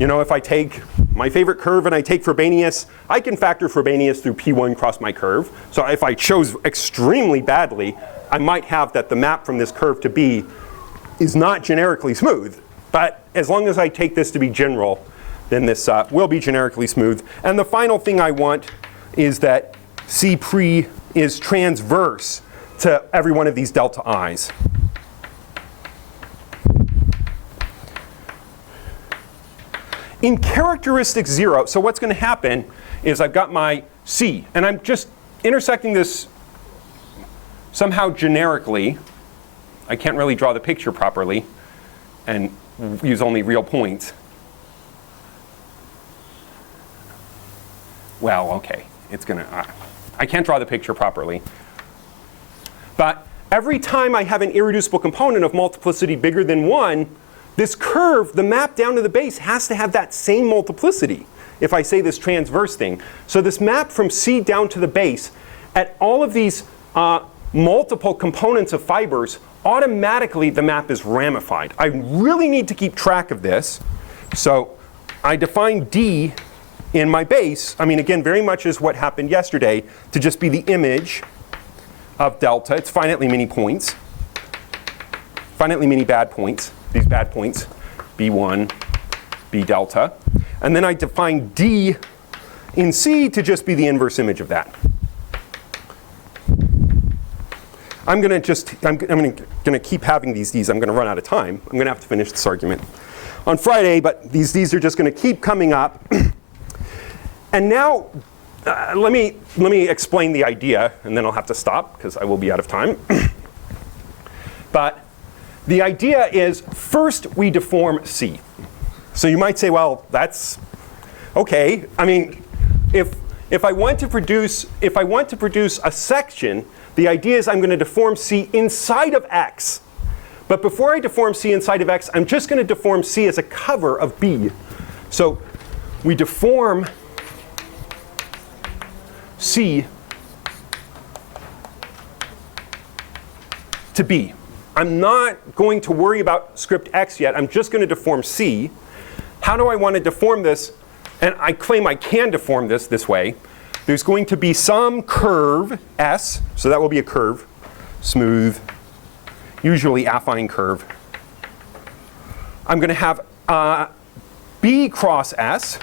if I take my favorite curve and I take Frobenius, I can factor Frobenius through P1 cross my curve. So if I chose extremely badly, I might have that the map from this curve to B is not generically smooth. But as long as I take this to be general, then this will be generically smooth. And the final thing I want is that C pre is transverse to every one of these delta i's. In characteristic 0, so what's going to happen is I've got my C, and I'm just intersecting this somehow generically. I can't really draw the picture properly and use only real points. Well, okay, it's going to, I can't draw the picture properly. But every time I have an irreducible component of multiplicity bigger than 1, this curve, the map down to the base, has to have that same multiplicity if I say this transverse thing. So this map from C down to the base, at all of these multiple components of fibers, automatically the map is ramified. I really need to keep track of this. So I define D in my base, I mean, again, very much is what happened yesterday, to just be the image of delta. It's finitely many points, finitely many bad points. These bad points, B1, B delta. And then I define D in C to just be the inverse image of that. I'm going to keep having these D's. I'm going to run out of time. I'm going to have to finish this argument on Friday, but these D's are just going to keep coming up. And now, let me explain the idea, and then I'll have to stop because I will be out of time. But the idea is, first we deform C. So you might say, well, that's okay. I mean, if I want to produce a section, the idea is I'm going to deform C inside of X. But before I deform C inside of X, I'm just going to deform C as a cover of B. So we deform C to B. I'm not going to worry about script X yet. I'm just going to deform C. How do I want to deform this? And I claim I can deform this way. There's going to be some curve, S, so that will be a curve, smooth, usually affine curve. I'm going to have B cross S.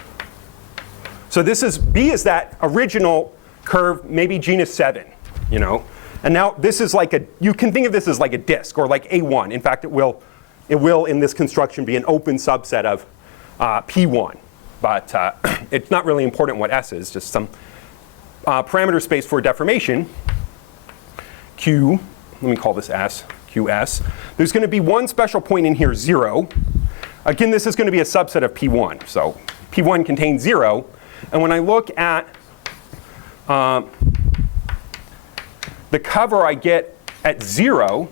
So this is, B is that original curve, maybe genus 7, you know. And now this is like you can think of this as like a disk or like A1. In fact, it will in this construction be an open subset of P1. But it's not really important what S is, just some parameter space for deformation. Q, let me call this S, QS. There's going to be one special point in here, 0. Again, this is going to be a subset of P1. So P1 contains 0. And when I look at the cover I get at 0,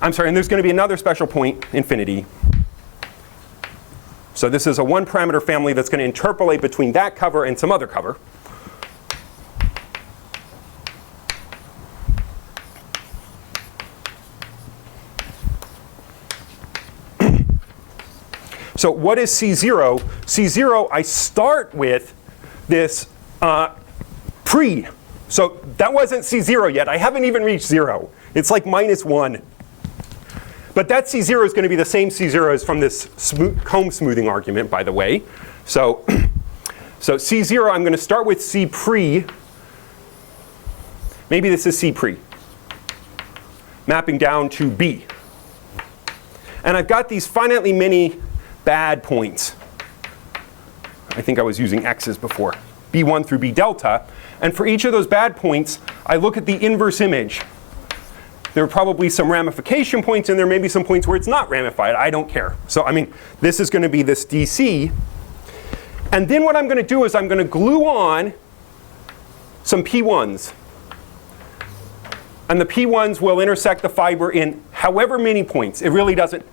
I'm sorry, and there's going to be another special point, infinity. So this is a one parameter family that's going to interpolate between that cover and some other cover. So what is C0? C0, I start with this pre. So that wasn't C0 yet. I haven't even reached 0. It's like -1. But that C0 is going to be the same C0 as from this comb smoothing argument, by the way. So, so C0, I'm going to start with C pre. Maybe this is C pre, mapping down to B. And I've got these finitely many bad points. I think I was using X's before. B1 through B delta. And for each of those bad points, I look at the inverse image. There are probably some ramification points, and there may be some points where it's not ramified. I don't care. So I mean, this is going to be this DC. And then what I'm going to do is I'm going to glue on some P1s. And the P1s will intersect the fiber in however many points. It really doesn't.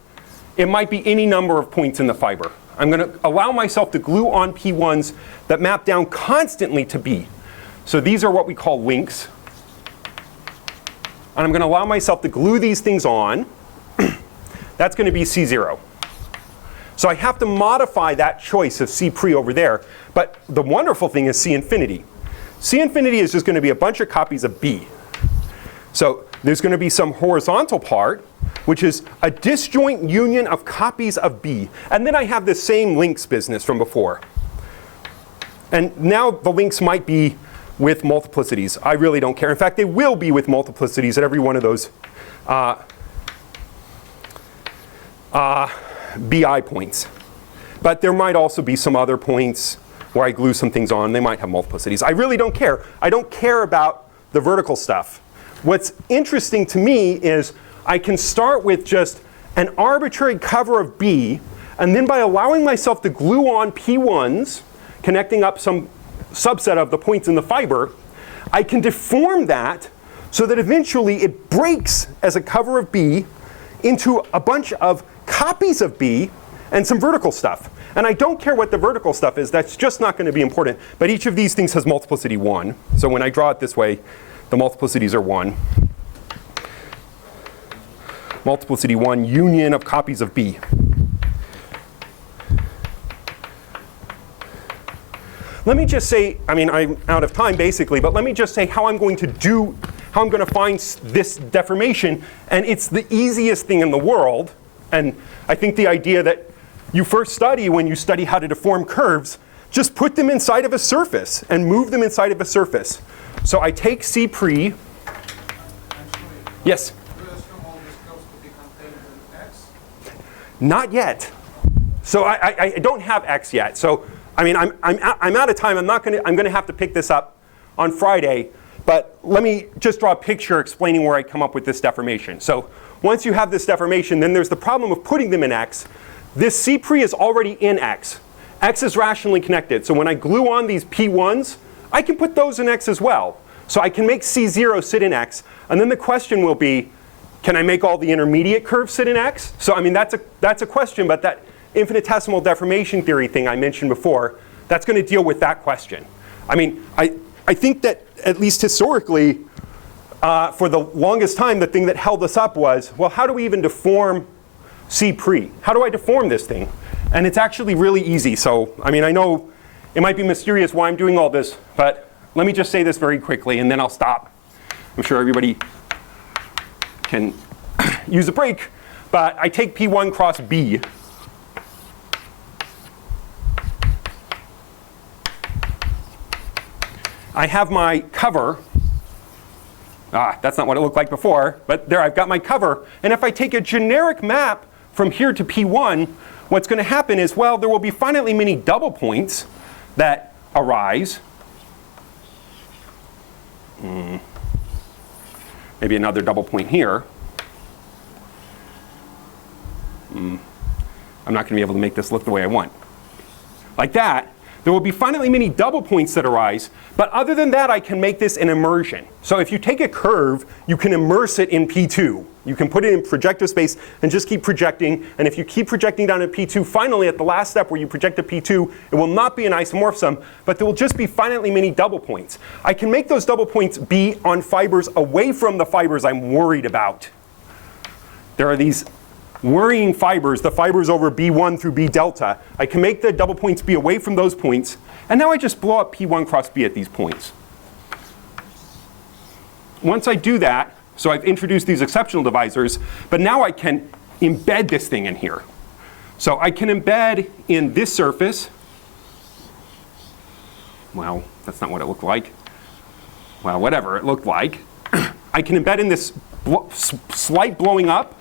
It might be any number of points in the fiber. I'm going to allow myself to glue on P1s that map down constantly to B. So these are what we call links. And I'm going to allow myself to glue these things on. That's going to be C0. So I have to modify that choice of C pre over there. But the wonderful thing is C infinity. C infinity is just going to be a bunch of copies of B. So there's going to be some horizontal part, which is a disjoint union of copies of B. And then I have this same links business from before. And now the links might be with multiplicities. I really don't care. In fact, they will be with multiplicities at every one of those BI points. But there might also be some other points where I glue some things on. They might have multiplicities. I really don't care. I don't care about the vertical stuff. What's interesting to me is I can start with just an arbitrary cover of B, and then by allowing myself to glue on P1s, connecting up some subset of the points in the fiber, I can deform that so that eventually it breaks as a cover of B into a bunch of copies of B and some vertical stuff. And I don't care what the vertical stuff is. That's just not going to be important. But each of these things has multiplicity 1. So when I draw it this way, the multiplicities are 1. Multiplicity 1, union of copies of B. Let me just say, I mean, I'm out of time basically, but let me just say how I'm going to find this deformation. And it's the easiest thing in the world. And I think the idea that you first study when you study how to deform curves, just put them inside of a surface and move them inside of a surface. So I take C pre. Yes? Do you assume all these curves to be contained in X? Not yet. So I don't have X yet. So I mean, I'm out of time. I'm going to have to pick this up on Friday. But let me just draw a picture explaining where I come up with this deformation. So once you have this deformation, then there's the problem of putting them in X. This C pre is already in X. X is rationally connected. So when I glue on these P1s, I can put those in X as well. So I can make C0 sit in X. And then the question will be, can I make all the intermediate curves sit in X? So I mean, that's a question, but that infinitesimal deformation theory thing I mentioned before, that's going to deal with that question. I mean, I think that at least historically, for the longest time, the thing that held us up was, well, how do we even deform C pre? How do I deform this thing? And it's actually really easy. So, I mean, I know it might be mysterious why I'm doing all this, but let me just say this very quickly, and then I'll stop. I'm sure everybody can use a break. But I take P1 cross B. I have my cover. That's not what it looked like before, but there I've got my cover. And if I take a generic map from here to P1, what's going to happen is, well, there will be finitely many double points that arise. Maybe another double point here. I'm not going to be able to make this look the way I want. Like that. There will be finitely many double points that arise, but other than that, I can make this an immersion. So if you take a curve, you can immerse it in P2. You can put it in projective space and just keep projecting. And if you keep projecting down to P2, finally at the last step where you project to P2, it will not be an isomorphism, but there will just be finitely many double points. I can make those double points be on fibers away from the fibers I'm worried about. There are these worrying fibers, the fibers over B1 through B delta. I can make the double points be away from those points. And now I just blow up P1 cross B at these points. Once I do that, so I've introduced these exceptional divisors, but now I can embed this thing in here. So I can embed in this surface. Well, that's not what it looked like. Well, whatever it looked like. I can embed in this slight blowing up.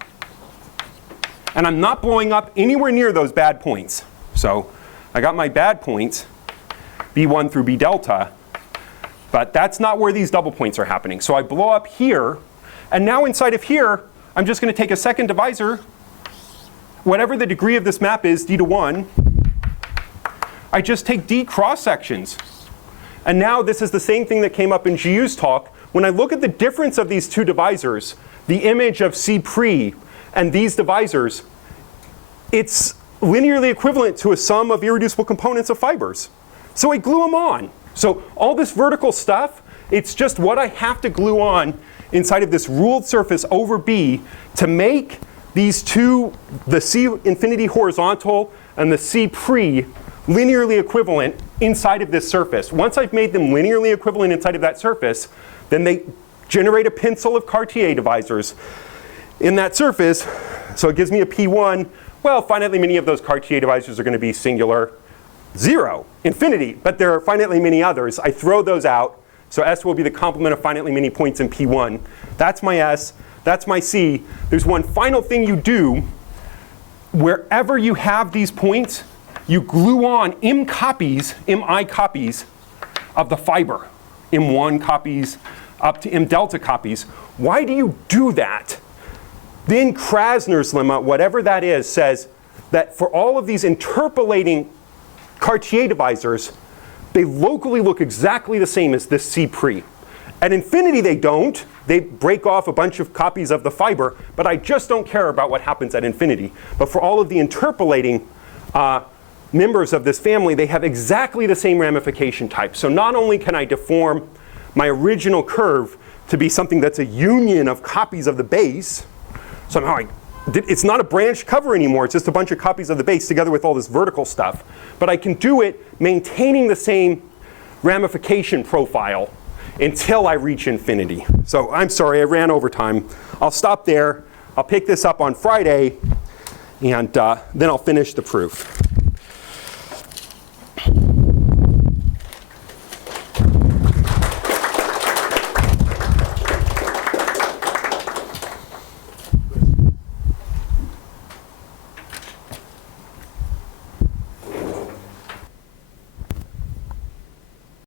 And I'm not blowing up anywhere near those bad points. So I got my bad points, B1 through B delta, but that's not where these double points are happening. So I blow up here, and now inside of here, I'm just going to take a second divisor, whatever the degree of this map is, d to 1. I just take d cross sections. And now this is the same thing that came up in Jiu's talk. When I look at the difference of these two divisors, the image of C pre and these divisors, it's linearly equivalent to a sum of irreducible components of fibers. So I glue them on. So all this vertical stuff, it's just what I have to glue on inside of this ruled surface over B to make these two, the C infinity horizontal and the C pre, linearly equivalent inside of this surface. Once I've made them linearly equivalent inside of that surface, then they generate a pencil of Cartier divisors in that surface. So it gives me a P1. Well, finitely many of those Cartier divisors are going to be singular. 0, infinity, but there are finitely many others. I throw those out, so S will be the complement of finitely many points in P1. That's my S, that's my C. There's one final thing you do. Wherever you have these points, you glue on mi copies of the fiber. M1 copies up to M delta copies. Why do you do that? Then Krasner's lemma, whatever that is, says that for all of these interpolating Cartier divisors, they locally look exactly the same as this C pre. At infinity they don't. They break off a bunch of copies of the fiber, but I just don't care about what happens at infinity. But for all of the interpolating members of this family, they have exactly the same ramification type. So not only can I deform my original curve to be something that's a union of copies of the base, somehow it's not a branched cover anymore, it's just a bunch of copies of the base together with all this vertical stuff. But I can do it maintaining the same ramification profile until I reach infinity. So I'm sorry, I ran over time. I'll stop there. I'll pick this up on Friday, and then I'll finish the proof.